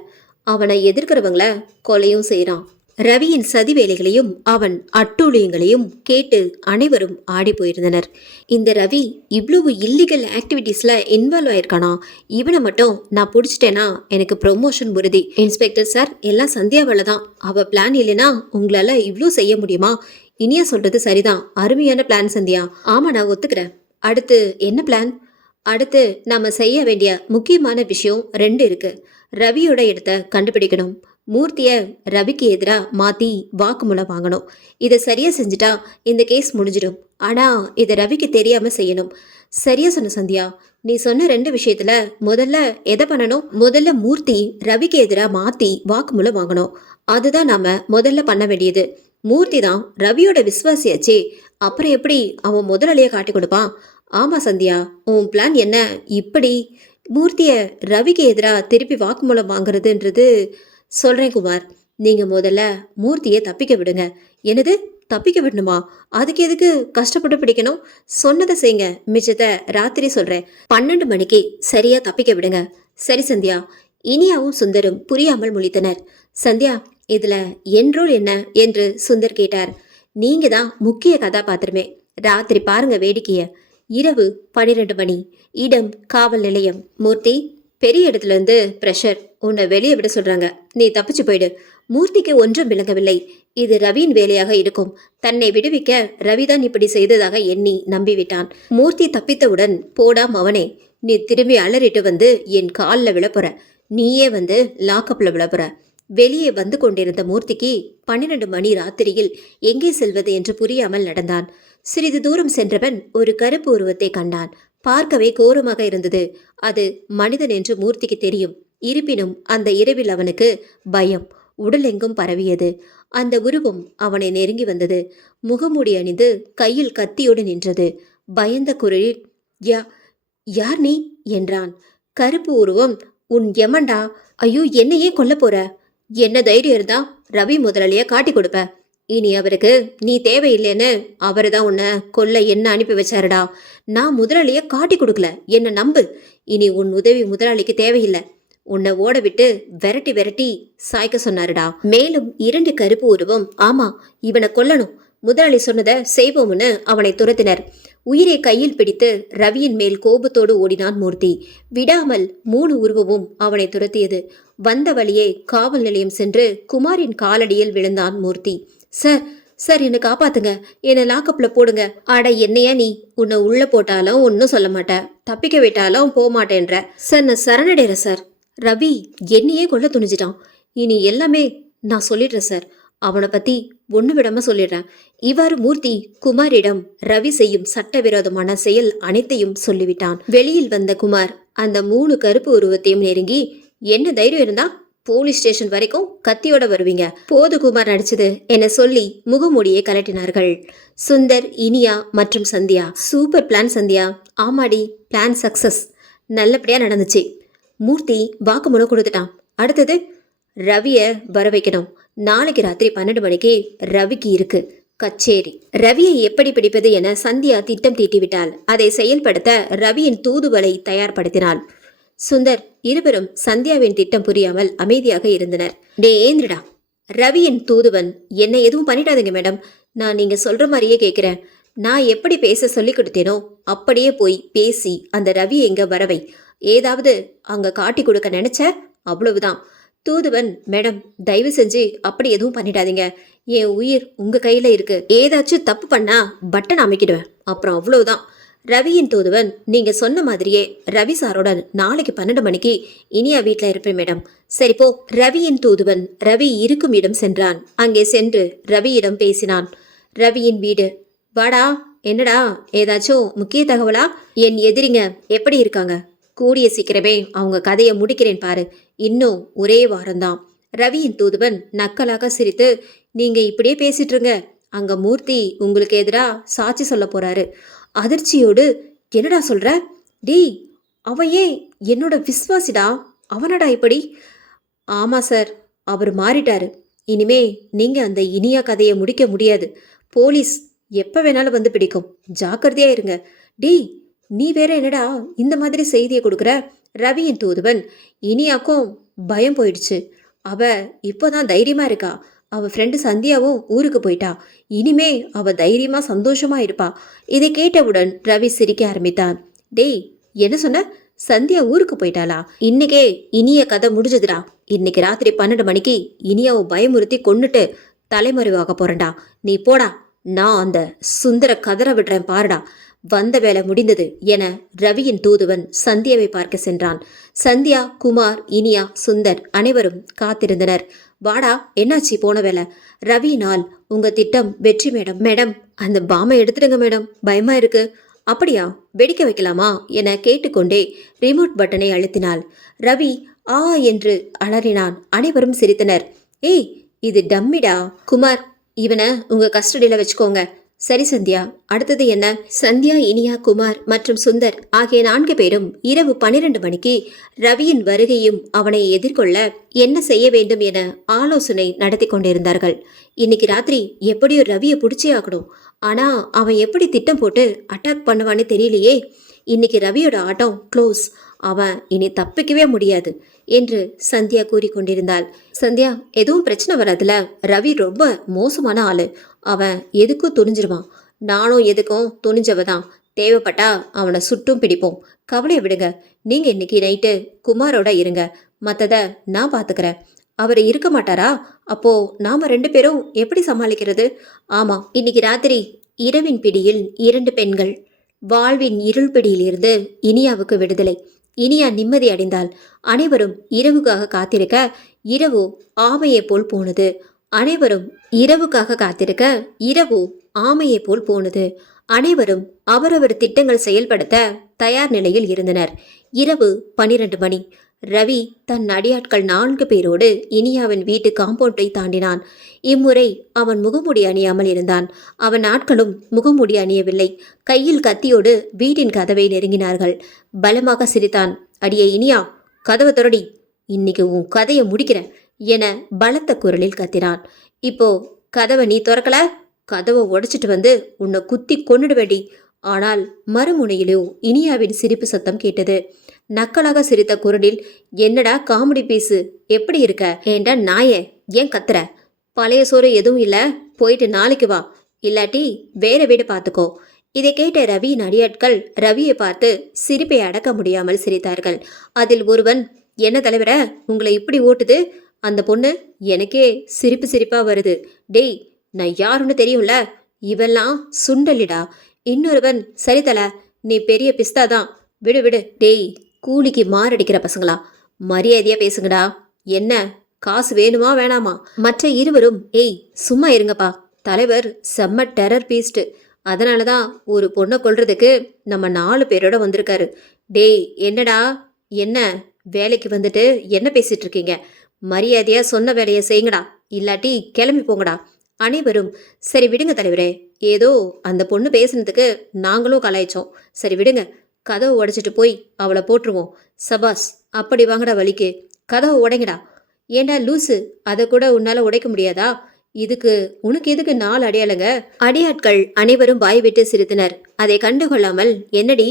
அவனை எதிர்க்கிறவங்கள கொலையும் செய்யறான். ரவியின் சதி வேலைகளையும் அவன் அட்டூழியங்களையும் கேட்டு அனைவரும் ஆடி போயிருந்தனர். இந்த ரவி இவ்வளவு இல்லீகல் ஆக்டிவிட்டீஸ்ல இன்வால்வ் ஆயிருக்கானா? இவனை மட்டும் நான் பிடிச்சிட்டேன்னா எனக்கு ப்ரொமோஷன் உறுதி. இன்ஸ்பெக்டர் சார், எல்லாம் சந்தியாவால தான். அவ பிளான் இல்லைன்னா உங்களால இவ்வளோ செய்ய முடியுமா? இனியா சொல்றது சரிதான், அருமையான பிளான் சந்தியா. ஆமா, நான் ஒத்துக்கிறேன். அடுத்து என்ன பிளான்? அடுத்து நாம செய்ய வேண்டிய முக்கியமான விஷயம் 2 இருக்கு. ரவியோட இடத்த கண்டுபிடிக்கணும். மூர்த்திய ரவிக்கு எதிராக மாத்தி வாக்குமூலம் வாங்கணும். இதை சரியா செஞ்சுட்டா இந்த கேஸ் முடிஞ்சிடும். ஆனா இதை ரவிக்கு தெரியாம செய்யணும். சரியா சொன்ன சந்தியா. நீ சொன்ன 2 விஷயத்துல முதல்ல எதை பண்ணணும்? முதல்ல மூர்த்தி ரவிக்கு எதிராக மாத்தி வாக்குமூலம் வாங்கணும். அதுதான் நாம முதல்ல பண்ண வேண்டியது. மூர்த்தி தான் ரவியோட விசுவாசியாச்சே, அப்புறம் எப்படி அவன் முதலாளிய காட்டி கொடுப்பான்? ஆமா சந்தியா, உன் பிளான் என்ன? இப்படி மூர்த்திய ரவிக்கு எதிராக திருப்பி வாக்குமூலம் வாங்குறதுன்றது சொல்றேன் குமார். நீங்க முதல்ல மூர்த்தியை தப்பிக்க விடுங்க. என்னது, தப்பிக்க விடணுமா? அதுக்கு எதுக்கு கஷ்டப்பட்டு பிடிக்கணும்? சொன்னதை செய்யுங்க, மிச்சத்தை ராத்திரி சொல்றேன். 12 மணிக்கு சரியா தப்பிக்க விடுங்க. சரி சந்தியா. இனியாவும் சுந்தரும் புரியாமல் முழித்தனர். சந்தியா, இதுல என் ரோல் என்ன என்று சுந்தர் கேட்டார். நீங்க தான் முக்கிய கதாபாத்திரமே. ராத்திரி பாருங்க வேடிக்கைய. இரவு 12 மணி. இடம் காவல் நிலையம். மூர்த்தி, பெரிய இடத்துல இருந்து பிரஷர். உன்னை வெளியே விட சொல்றாங்க. நீ தப்பிச்சு போயிடு. மூர்த்திக்கு ஒன்றும் விளங்கவில்லை. இது ரவியின் வேலையாக இருக்கும். தன்னை விடுவிக்க ரவிதான் இப்படி செய்ததாக எண்ணி நம்பிவிட்டான். மூர்த்தி தப்பித்தவுடன், போடாம் அவனே, நீ திரும்பி அலறிட்டு வந்து என் காலில் விழப்போற. நீயே வந்து லாக்கப்ல விழப்போற. வெளியே வந்து கொண்டிருந்த மூர்த்திக்கு 12 மணி ராத்திரியில் எங்கே செல்வது என்று புரியாமல் நடந்தான். சிறிது தூரம் சென்றவன் ஒரு கருப்பு உருவத்தை கண்டான். பார்க்கவே கோரமாக இருந்தது. அது மனிதன் என்று மூர்த்திக்கு தெரியும். இருப்பினும் அந்த இரவில் அவனுக்கு பயம் உடலெங்கும் பரவியது. அந்த உருவம் அவனை நெருங்கி வந்தது. முகமூடி அணிந்து கையில் கத்தியோடு நின்றது. பயந்த குரலில், யார் நீ என்றான். கருப்பு உருவம், உன் யமன்டா. ஐயோ, என்னையே கொல்ல போற? என்ன தைரியம் இருந்தா ரவி முதலாளிய காட்டி கொடுப்ப. இனி அவருக்கு நீ தேவையில்லைன்னு அவரு தான் உன்னை கொல்ல என்ன அனுப்பி வச்சாருடா. நான் முதலாளிய காட்டி கொடுக்கல, என்ன நம்பு. இனி உன் உதவி முதலாளிக்கு தேவையில்லை. உன்னை ஓட விட்டு விரட்டி விரட்டி சாய்க்க சொன்னாருடா. மேலும் 2 கருப்பு உருவம், ஆமா இவனை கொல்லணும், முதலாளி சொன்னதை செய்வோம்னு அவனை துரத்தினர். உயிரை கையில் பிடித்து ரவியின் மேல் கோபத்தோடு ஓடினான் மூர்த்தி. விடாமல் 3 உருவமும் அவனை துரத்தியது. வந்த வழியே காவல் நிலையம் சென்று குமாரின் காலடியில் விழுந்தான் மூர்த்தி. சார், சார், என்னை காப்பாத்துங்க, என்னை லாக்கப்ல போடுங்க. ஆட என்னையா நீ? உன்னை உள்ள போட்டாலும் ஒன்னும் சொல்ல மாட்டேன், தப்பிக்க விட்டாலும் போக மாட்டேன்ற. சார், நான் சரணடைறேன் சார். ரவி என்னையே கொல்ல துணிஞ்சிட்டான். இனி எல்லாமே நான் சொல்லிடுறேன் சார். அவனை பத்தி ஒண்ணு விடாம சொல்லிடுறேன். இவ்வாறு மூர்த்தி குமாரிடம் ரவி செய்யும் சட்டவிரோதமான செயல் அனைத்தையும் சொல்லிவிட்டான். வெளியில் வந்த குமார் அந்த 3 கருப்பு உருவத்தையும் நெருங்கி, என்ன தைரியம் இருந்தா போலீஸ் ஸ்டேஷன் வரைக்கும் கத்தியோட வருவீங்க? போது குமார் நடிச்சது என சொல்லி முகமூடியை கலட்டினார்கள். சுந்தர், இனியா மற்றும் சந்தியா. Super plan Sandhya. ஆமாடி, பிளான் சக்சஸ், நல்லபடியா நடந்துச்சு. மூர்த்தி வாக்குமூலம் கொடுத்துட்டான். அடுத்தது ரவிய வர வைக்கணும். நாளைக்கு ராத்திரி 12 மணிக்கு ரவிக்கு இருக்கு கச்சேரி. ரவியை எப்படி பிடிப்பது என சந்தியா திட்டம் தீட்டிவிட்டாள். அதை செயல்படுத்த ரவியின் தூதுவலை தயார்படுத்தினாள். சுந்தர் இருவரும் சந்தியாவின் திட்டம் புரியாமல் அமைதியாக இருந்தனர். டே ஏந்திரடா, ரவியின் தூதுவன் என்னை எதுவும் பண்ணிடாதீங்க மேடம், நான் நீங்க சொல்ற மாதிரியே கேட்கிறேன். நான் எப்படி பேச சொல்லி கொடுத்தேனோ அப்படியே போய் பேசி அந்த ரவியை எங்க வரவை. ஏதாவது அங்க காட்டி கொடுக்க நினைச்ச அவ்வளவுதான். தூதுவன் மேடம் தயவு செஞ்சு அப்படி எதுவும் பண்ணிடாதீங்க, என் உயிர் உங்க கையில இருக்கு. ஏதாச்சும் தப்பு பண்ணா பட்டன் அமைக்கிடுவேன், அப்புறம் அவ்வளவுதான். ரவியின் தூதுவன் நீங்க சொன்ன மாதிரியே ரவி சாரோடன் நாளைக்கு 12 மணிக்கு இனியா வீட்டில் இருப்பேன் மேடம். சரி போ. ரவியின் தூதுவன் ரவி இருக்கும் இடம் சென்றான். அங்கே சென்று ரவியிடம் பேசினான். ரவியின் வீடு. வாடா, என்னடா ஏதாச்சும் முக்கிய தகவலா? என் எதிரிங்க எப்படி இருக்காங்க? கூடிய சீக்கிரமே அவங்க கதையை முடிக்கிறேன் பாரு, இன்னும் ஒரே வாரம்தான். ரவியின் தூதுவன் நக்கலாக சிரித்து, நீங்க இப்படியே பேசிட்டு இருங்க, அங்க மூர்த்தி உங்களுக்கு எதிரா சாட்சி சொல்ல போறாரு. அதிர்ச்சியோடு, என்னடா சொல்ற? டேய், அவன் ஏன் என்னோட விஸ்வாசிடா, அவனடா இப்படி? ஆமா சார், அவர் மாறிட்டாரு. இனிமே நீங்க அந்த இனியா கதையை முடிக்க முடியாது. போலீஸ் எப்ப வேணாலும் வந்து பிடிக்கும், ஜாக்கிரதையா இருங்க. டேய், நீ வேற என்னடா இந்த மாதிரி செய்தியை கொடுக்குற? ரவியின் தூதுவன் இனியாக்கும் பயம் போயிடுச்சு. அவ இப்போதான் தைரியமா இருக்கா. அவ ஃப்ரெண்டு சந்தியாவும் ஊருக்கு போயிட்டா. இனிமே அவ தைரியமா சந்தோஷமா இருப்பா. இதை கேட்டவுடன் ரவி சிரிக்க ஆரம்பித்தான். டேய், என்ன சொன்ன? சந்தியா ஊருக்கு போயிட்டாளா? இன்னைக்கே இனிய கதை முடிஞ்சதுடா. இன்னைக்கு ராத்திரி 12 மணிக்கு இனியாவை பயமுறுத்தி கொன்னுட்டு தலைமறைவாக போறேன்டா. நீ போடா, நான் அந்த சுந்தர கதற விடுறேன் பாருடா. வந்த வேலை முடிந்தது என ரவியின் தூதுவன் சந்தியாவை பார்க்க சென்றான். சந்தியா, குமார், இனியா, சுந்தர் அனைவரும் காத்திருந்தனர். வாடா, என்னாச்சு போன வேலை? ரவியினால் உங்க திட்டம் வெற்றி மேடம். மேடம், அந்த பாமை எடுத்துடுங்க மேடம், பயமா இருக்கு. அப்படியா, வெடிக்க வைக்கலாமா என கேட்டுக்கொண்டே ரிமோட் பட்டனை அழுத்தினாள். ரவி ஆ என்று அலறினான். அனைவரும் சிரித்தனர். ஏய், இது டம்மிடா. குமார், இவனை உங்க கஸ்டடியில வச்சுக்கோங்க. சரி சந்தியா, அடுத்தது என்ன? சந்தியா, இனியா, குமார் மற்றும் சுந்தர் ஆகிய 4 பேரும் இரவு 12 மணிக்கு ரவியின் வருகையும் அவனை எதிர்கொள்ள என்ன செய்ய வேண்டும் என ஆலோசனை நடத்தி கொண்டிருந்தார்கள். இன்னைக்கு ராத்திரி எப்படியோ ரவியை பிடிச்சே ஆகணும். ஆனா அவன் எப்படி திட்டம் போட்டு அட்டாக் பண்ணுவான்னு தெரியலையே. இன்னைக்கு ரவியோட ஆட்டம் க்ளோஸ். அவன் இனி தப்பிக்கவே முடியாது என்று சந்தியா கூறிக்கொண்டிருந்தாள். சந்தியா, எதுவும் பிரச்சனை வராதுல? ரவி ரொம்ப மோசமான ஆளு. அவன் எதுக்கும் துணிஞ்சிருவான். நானும் எதுக்கும் துணிஞ்சவதான். தேவைப்பட்டா அவனை சுட்டும் பிடிப்போம். கவலையை விடுங்க. நீங்க இன்னைக்கு நைட்டு குமாரோட இருங்க, மற்றத நான் பார்த்துக்கிறேன். அவர் இருக்க மாட்டாரா? அப்போ நாம 2 பேரும் எப்படி சமாளிக்கிறது? ஆமா, இன்னைக்கு ராத்திரி இரவின் பிடியில் 2 பெண்கள். வாழ்வின் இருள் பிடியிலிருந்து இனியாவுக்கு விடுதலை. இனியா நிம்மதி அடைந்தாள். அனைவரும் இரவுக்காக காத்திருக்க இரவு ஆமையை போல் போனது. அனைவரும் இரவுக்காக காத்திருக்க இரவு ஆமையை போல் போனது. அனைவரும் அவரவர் திட்டங்கள் செயல்படுத்த தயார் நிலையில் இருந்தனர். இரவு 12 மணி. ரவி தன் அடியாட்கள் 4 பேரோடு இனியாவின் வீட்டு காம்பவுண்டை தாண்டினான். இம்முறை அவன் முகமூடி அணியாமல் இருந்தான். அவன் ஆட்களும் முகமூடி அணியவில்லை. கையில் கத்தியோடு வீட்டின் கதவை நெருங்கினார்கள். பலமாக சிரித்தான். அடியே இனியா, கதவை திறடி, இன்னைக்கு உன் கதையை முடிக்கிறேன் என பலத்த குரலில் கத்தினான். இப்போ கதவை நீ திறக்கல, கதவை உடைச்சிட்டு வந்து உன்னை குத்தி கொன்னுடுவேடி. ஆனால் மறுமுனையிலோ இனியாவின் சிரிப்பு சத்தம் கேட்டது. நக்கலாக சிரித்த குரலில், என்னடா காமெடி பீஸு, எப்படி இருக்க? ஏண்டா நாயே, ஏன் கத்துற? பழைய சோறு எதுவும் இல்லை, போயிட்டு நாளைக்கு வா, இல்லாட்டி வேற வீடு பார்த்துக்கோ. இதை கேட்ட ரவியின் அடியாட்கள் ரவியை பார்த்து சிரிப்பை அடக்க முடியாமல் சிரித்தார்கள். அதில் ஒருவன், என்ன தலைவர உங்களை இப்படி ஓட்டுது? அந்த பொண்ணு எனக்கே சிரிப்பு சிரிப்பா வருது. டேய், நான் யாருன்னு தெரியும்ல, இவெல்லாம் சுண்டலிடா. இன்னொருவன், சரி தல, நீ பெரிய பிஸ்தாதான், விடு விடு. டேய், கூலிக்கு மாரடிக்கிற பசங்களா, மரியாதையா பேசுங்கடா. என்ன காசு வேணுமா வேணாமா? மற்ற இருவரும், ஏய் சும்மா இருங்கப்பா, தலைவர் செம்ம டெரர் பீஸ்ட், அதனாலதான் ஒரு பொண்ணை கொல்றதுக்கு நம்ம 4 பேரோட வந்திருக்காரு. டேய் என்னடா, என்ன வேலைக்கு வந்துட்டு என்ன பேசிட்டு இருக்கீங்க? மரியாதையா சொன்ன வேலையை செய்யுங்கடா, இல்லாட்டி கிளம்பி போங்கடா. அனைவரும், சரி விடுங்க தலைவரே, ஏதோ அந்த பொண்ணு பேசுனதுக்கு நாங்களும் கலாய்ச்சோம், சரி விடுங்க, கதவை உடைச்சிட்டு போய் அவளை போட்டுருவோம். சபாஸ், அப்படி வாங்கடா வலிக்கு, கதவை உடைங்கடா. ஏண்டா லூசு, அதை கூட உன்னால உடைக்க முடியாதா? இதுக்கு உனக்கு எதுக்கு 4 அடியாளுங்க? அடியாட்கள் அனைவரும் வாய் விட்டு சிரித்தனர். அதை கண்டுகொள்ளாமல், என்னடி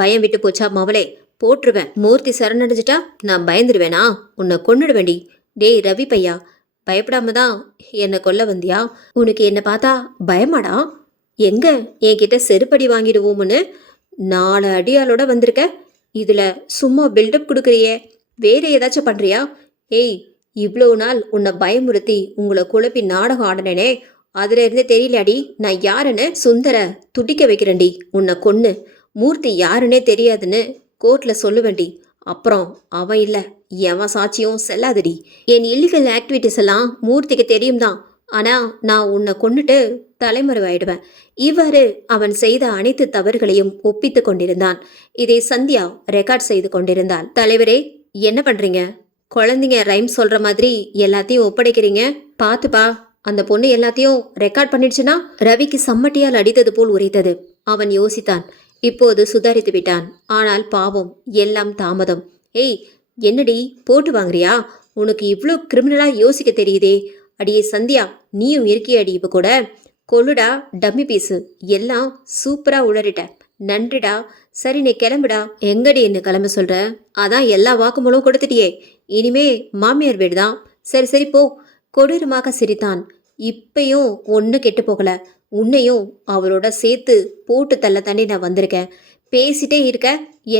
பயம் விட்டு போச்சா மவளே, போட்டுருவேன். மூர்த்தி சரணடைஞ்சிட்டா நான் பயந்துருவேனா? உன்னை கொன்னுடுவேண்டி. டேய் ரவி பையா, பயப்படாம தான் என்னை கொல்ல வந்தியா? உனக்கு என்ன பார்த்தா பயமாடா? எங்க என்கிட்ட செருப்படி வாங்கிடுவோம்னு 4 அடியாளோட வந்திருக்க. இதுல சும்மா பில்டப் கொடுக்குறியே, வேற ஏதாச்சும் பண்றியா? ஏய், இவ்வளோ நாள் உன்னை பயமுறுத்தி உங்களை குழப்பி நாடகம் ஆடினேனே, அதுல இருந்தே தெரியலாடி நான் யாருன்னு? சுந்தர துடிக்க வைக்கிறேன்டி உன்னை கொன்னு. மூர்த்தி யாருன்னே தெரியாதுன்னு கோர்ட்ல சொல்லுவேண்டி. அப்புறம் அவன் இல்லை, எவன் சாட்சியும் செல்லாதடி. என் இல்லீகல் ஆக்டிவிட்டிஸ் எல்லாம் மூர்த்திக்கு தெரியும் தான். ஆனா நான் உன்னை கொன்னுட்டு தலைமறைவாயிடுவேன். இவ்வாறு அவன் செய்த அனைத்து தவறுகளையும் ஒப்பித்து கொண்டிருந்தான். இதை சந்தியா ரெக்கார்ட் செய்து கொண்டிருந்தாள். தலைவரே, என்ன பண்றீங்க? குழந்தைங்க ரைம் சொல்ற மாதிரி எல்லாத்தையும் ஒப்படைக்கிறீங்க. பாத்துப்பா, அந்த பொண்ணு எல்லாத்தையும் ரெக்கார்ட் பண்ணிடுச்சுன்னா? ரவிக்கு சம்மட்டியால் அடித்தது போல் உரைத்தது. அவன் யோசித்தான். இப்போது சுதாரித்து விட்டான். ஆனால் பாவம், எல்லாம் தாமதம். ஏய், என்னடி போட்டு வாங்குறியா? உனக்கு இவ்ளோ கிரிமினலா யோசிக்க தெரியுதே. அடியே சந்தியா, நீயும் இருக்கிய அடி இப்ப கூட. கொள்ளுடா டம்மி பீஸு, எல்லாம் சூப்பரா உளறிட்ட. நன்றிடா. சரி நீ கிளம்புடா. எங்கடி என்ன கிளம்ப சொல்ற? அதான் எல்லா வாக்குமூலம் கொடுத்துட்டியே, இனிமே மாமியார் வீடுதான். சரி சரி போ. கொடூரமாக சிரித்தான். இப்பயும் ஒன்றும் கெட்டு போகல. உன்னையும் அவரோட சேர்த்து போட்டு தள்ள தாண்டி நான் வந்திருக்கேன். பேசிட்டே இருக்க.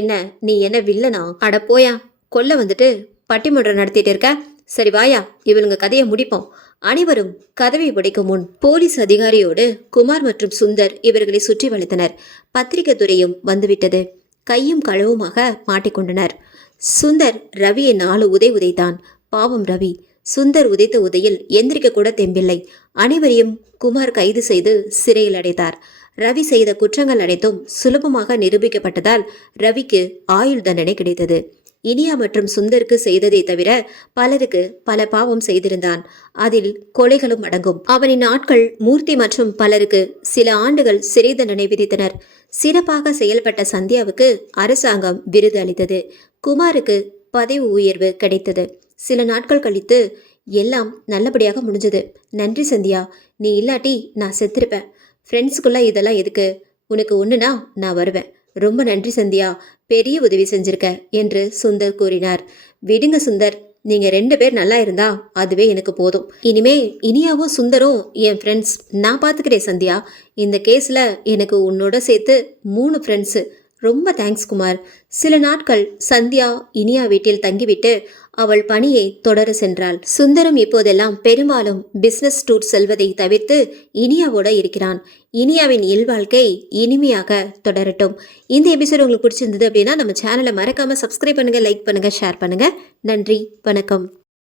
என்ன நீ என்ன வில்லனா? அட போயா, கொல்ல வந்துட்டு பட்டிமன்றம் நடத்திட்டு இருக்க. சரி வாயா, இவளுங்க கதையை முடிப்போம். அனைவரும் கதவை உடைக்கும் முன் போலீஸ் அதிகாரியோடு குமார் மற்றும் சுந்தர் இவர்களை சுற்றி வளைத்தனர். பத்திரிகை துறையும் வந்துவிட்டது. கையும் களவுமாக மாட்டிக்கொண்டனர். சுந்தர் ரவியை 4 உதை உதைத்தான். பாவம் ரவி. சுந்தர் உதைத்த உதையில் எந்திரிக்க கூட தெம்பில்லை. அனைவரையும் குமார் கைது செய்து சிறையில் அடைத்தார். ரவி செய்த குற்றங்கள் அனைத்தும் சுலபமாக நிரூபிக்கப்பட்டதால் ரவிக்கு ஆயுள் தண்டனை கிடைத்தது. இனியா மற்றும் சுந்தருக்கு செய்ததை தவிர பலருக்கு பல பாவம் செய்திருந்தான். அதில் கொலைகளும் அடங்கும். அவனின் ஆட்கள் மூர்த்தி மற்றும் பலருக்கு சில ஆண்டுகள் சிறை தண்டனை விதித்தனர். சிறப்பாக செயல்பட்ட சந்தியாவுக்கு அரசாங்கம் விருது அளித்தது. குமாருக்கு பதவி உயர்வு கிடைத்தது. சில நாட்கள் கழித்து எல்லாம் நல்லபடியாக முடிஞ்சது. நன்றி சந்தியா, நீ இல்லாட்டி நான் செத்திருப்பேன். ஃப்ரெண்ட்ஸுக்குள்ள இதெல்லாம் எதுக்கு? உனக்கு ஒன்றுனா நான் வருவேன். ரொம்ப நன்றி சந்தியா, பெரிய உதவி செஞ்சிருக்க என்று சுந்தர் கூறினார். விடுங்க சுந்தர், நீங்க 2 பேர் நல்லா இருந்தா அதுவே எனக்கு போதும். இனிமே இனியாவும் சுந்தரும் என் ஃப்ரெண்ட்ஸ். நான் பார்த்துக்கிறேன் சந்தியா. இந்த கேஸ்ல எனக்கு உன்னோட சேர்த்து 3 ஃப்ரெண்ட்ஸு. ரொம்ப தேங்க்ஸ் குமார். சில நாட்கள் சந்தியா இனியா வீட்டில் தங்கிவிட்டு அவள் பணியை தொடர சென்றாள். சுந்தரம் இப்போதெல்லாம் பெரும்பாலும் பிசினஸ் டூர் செல்வதை தவிர்த்து இனியாவோட இருக்கிறான். இனியாவின் இல்வாழ்க்கை இனிமையாக தொடரட்டும். இந்த எபிசோட் உங்களுக்கு பிடிச்சிருந்தது அப்படின்னா நம்ம சேனலை மறக்காம சப்ஸ்கிரைப் பண்ணுங்க, லைக் பண்ணுங்க, ஷேர் பண்ணுங்க. நன்றி, வணக்கம்.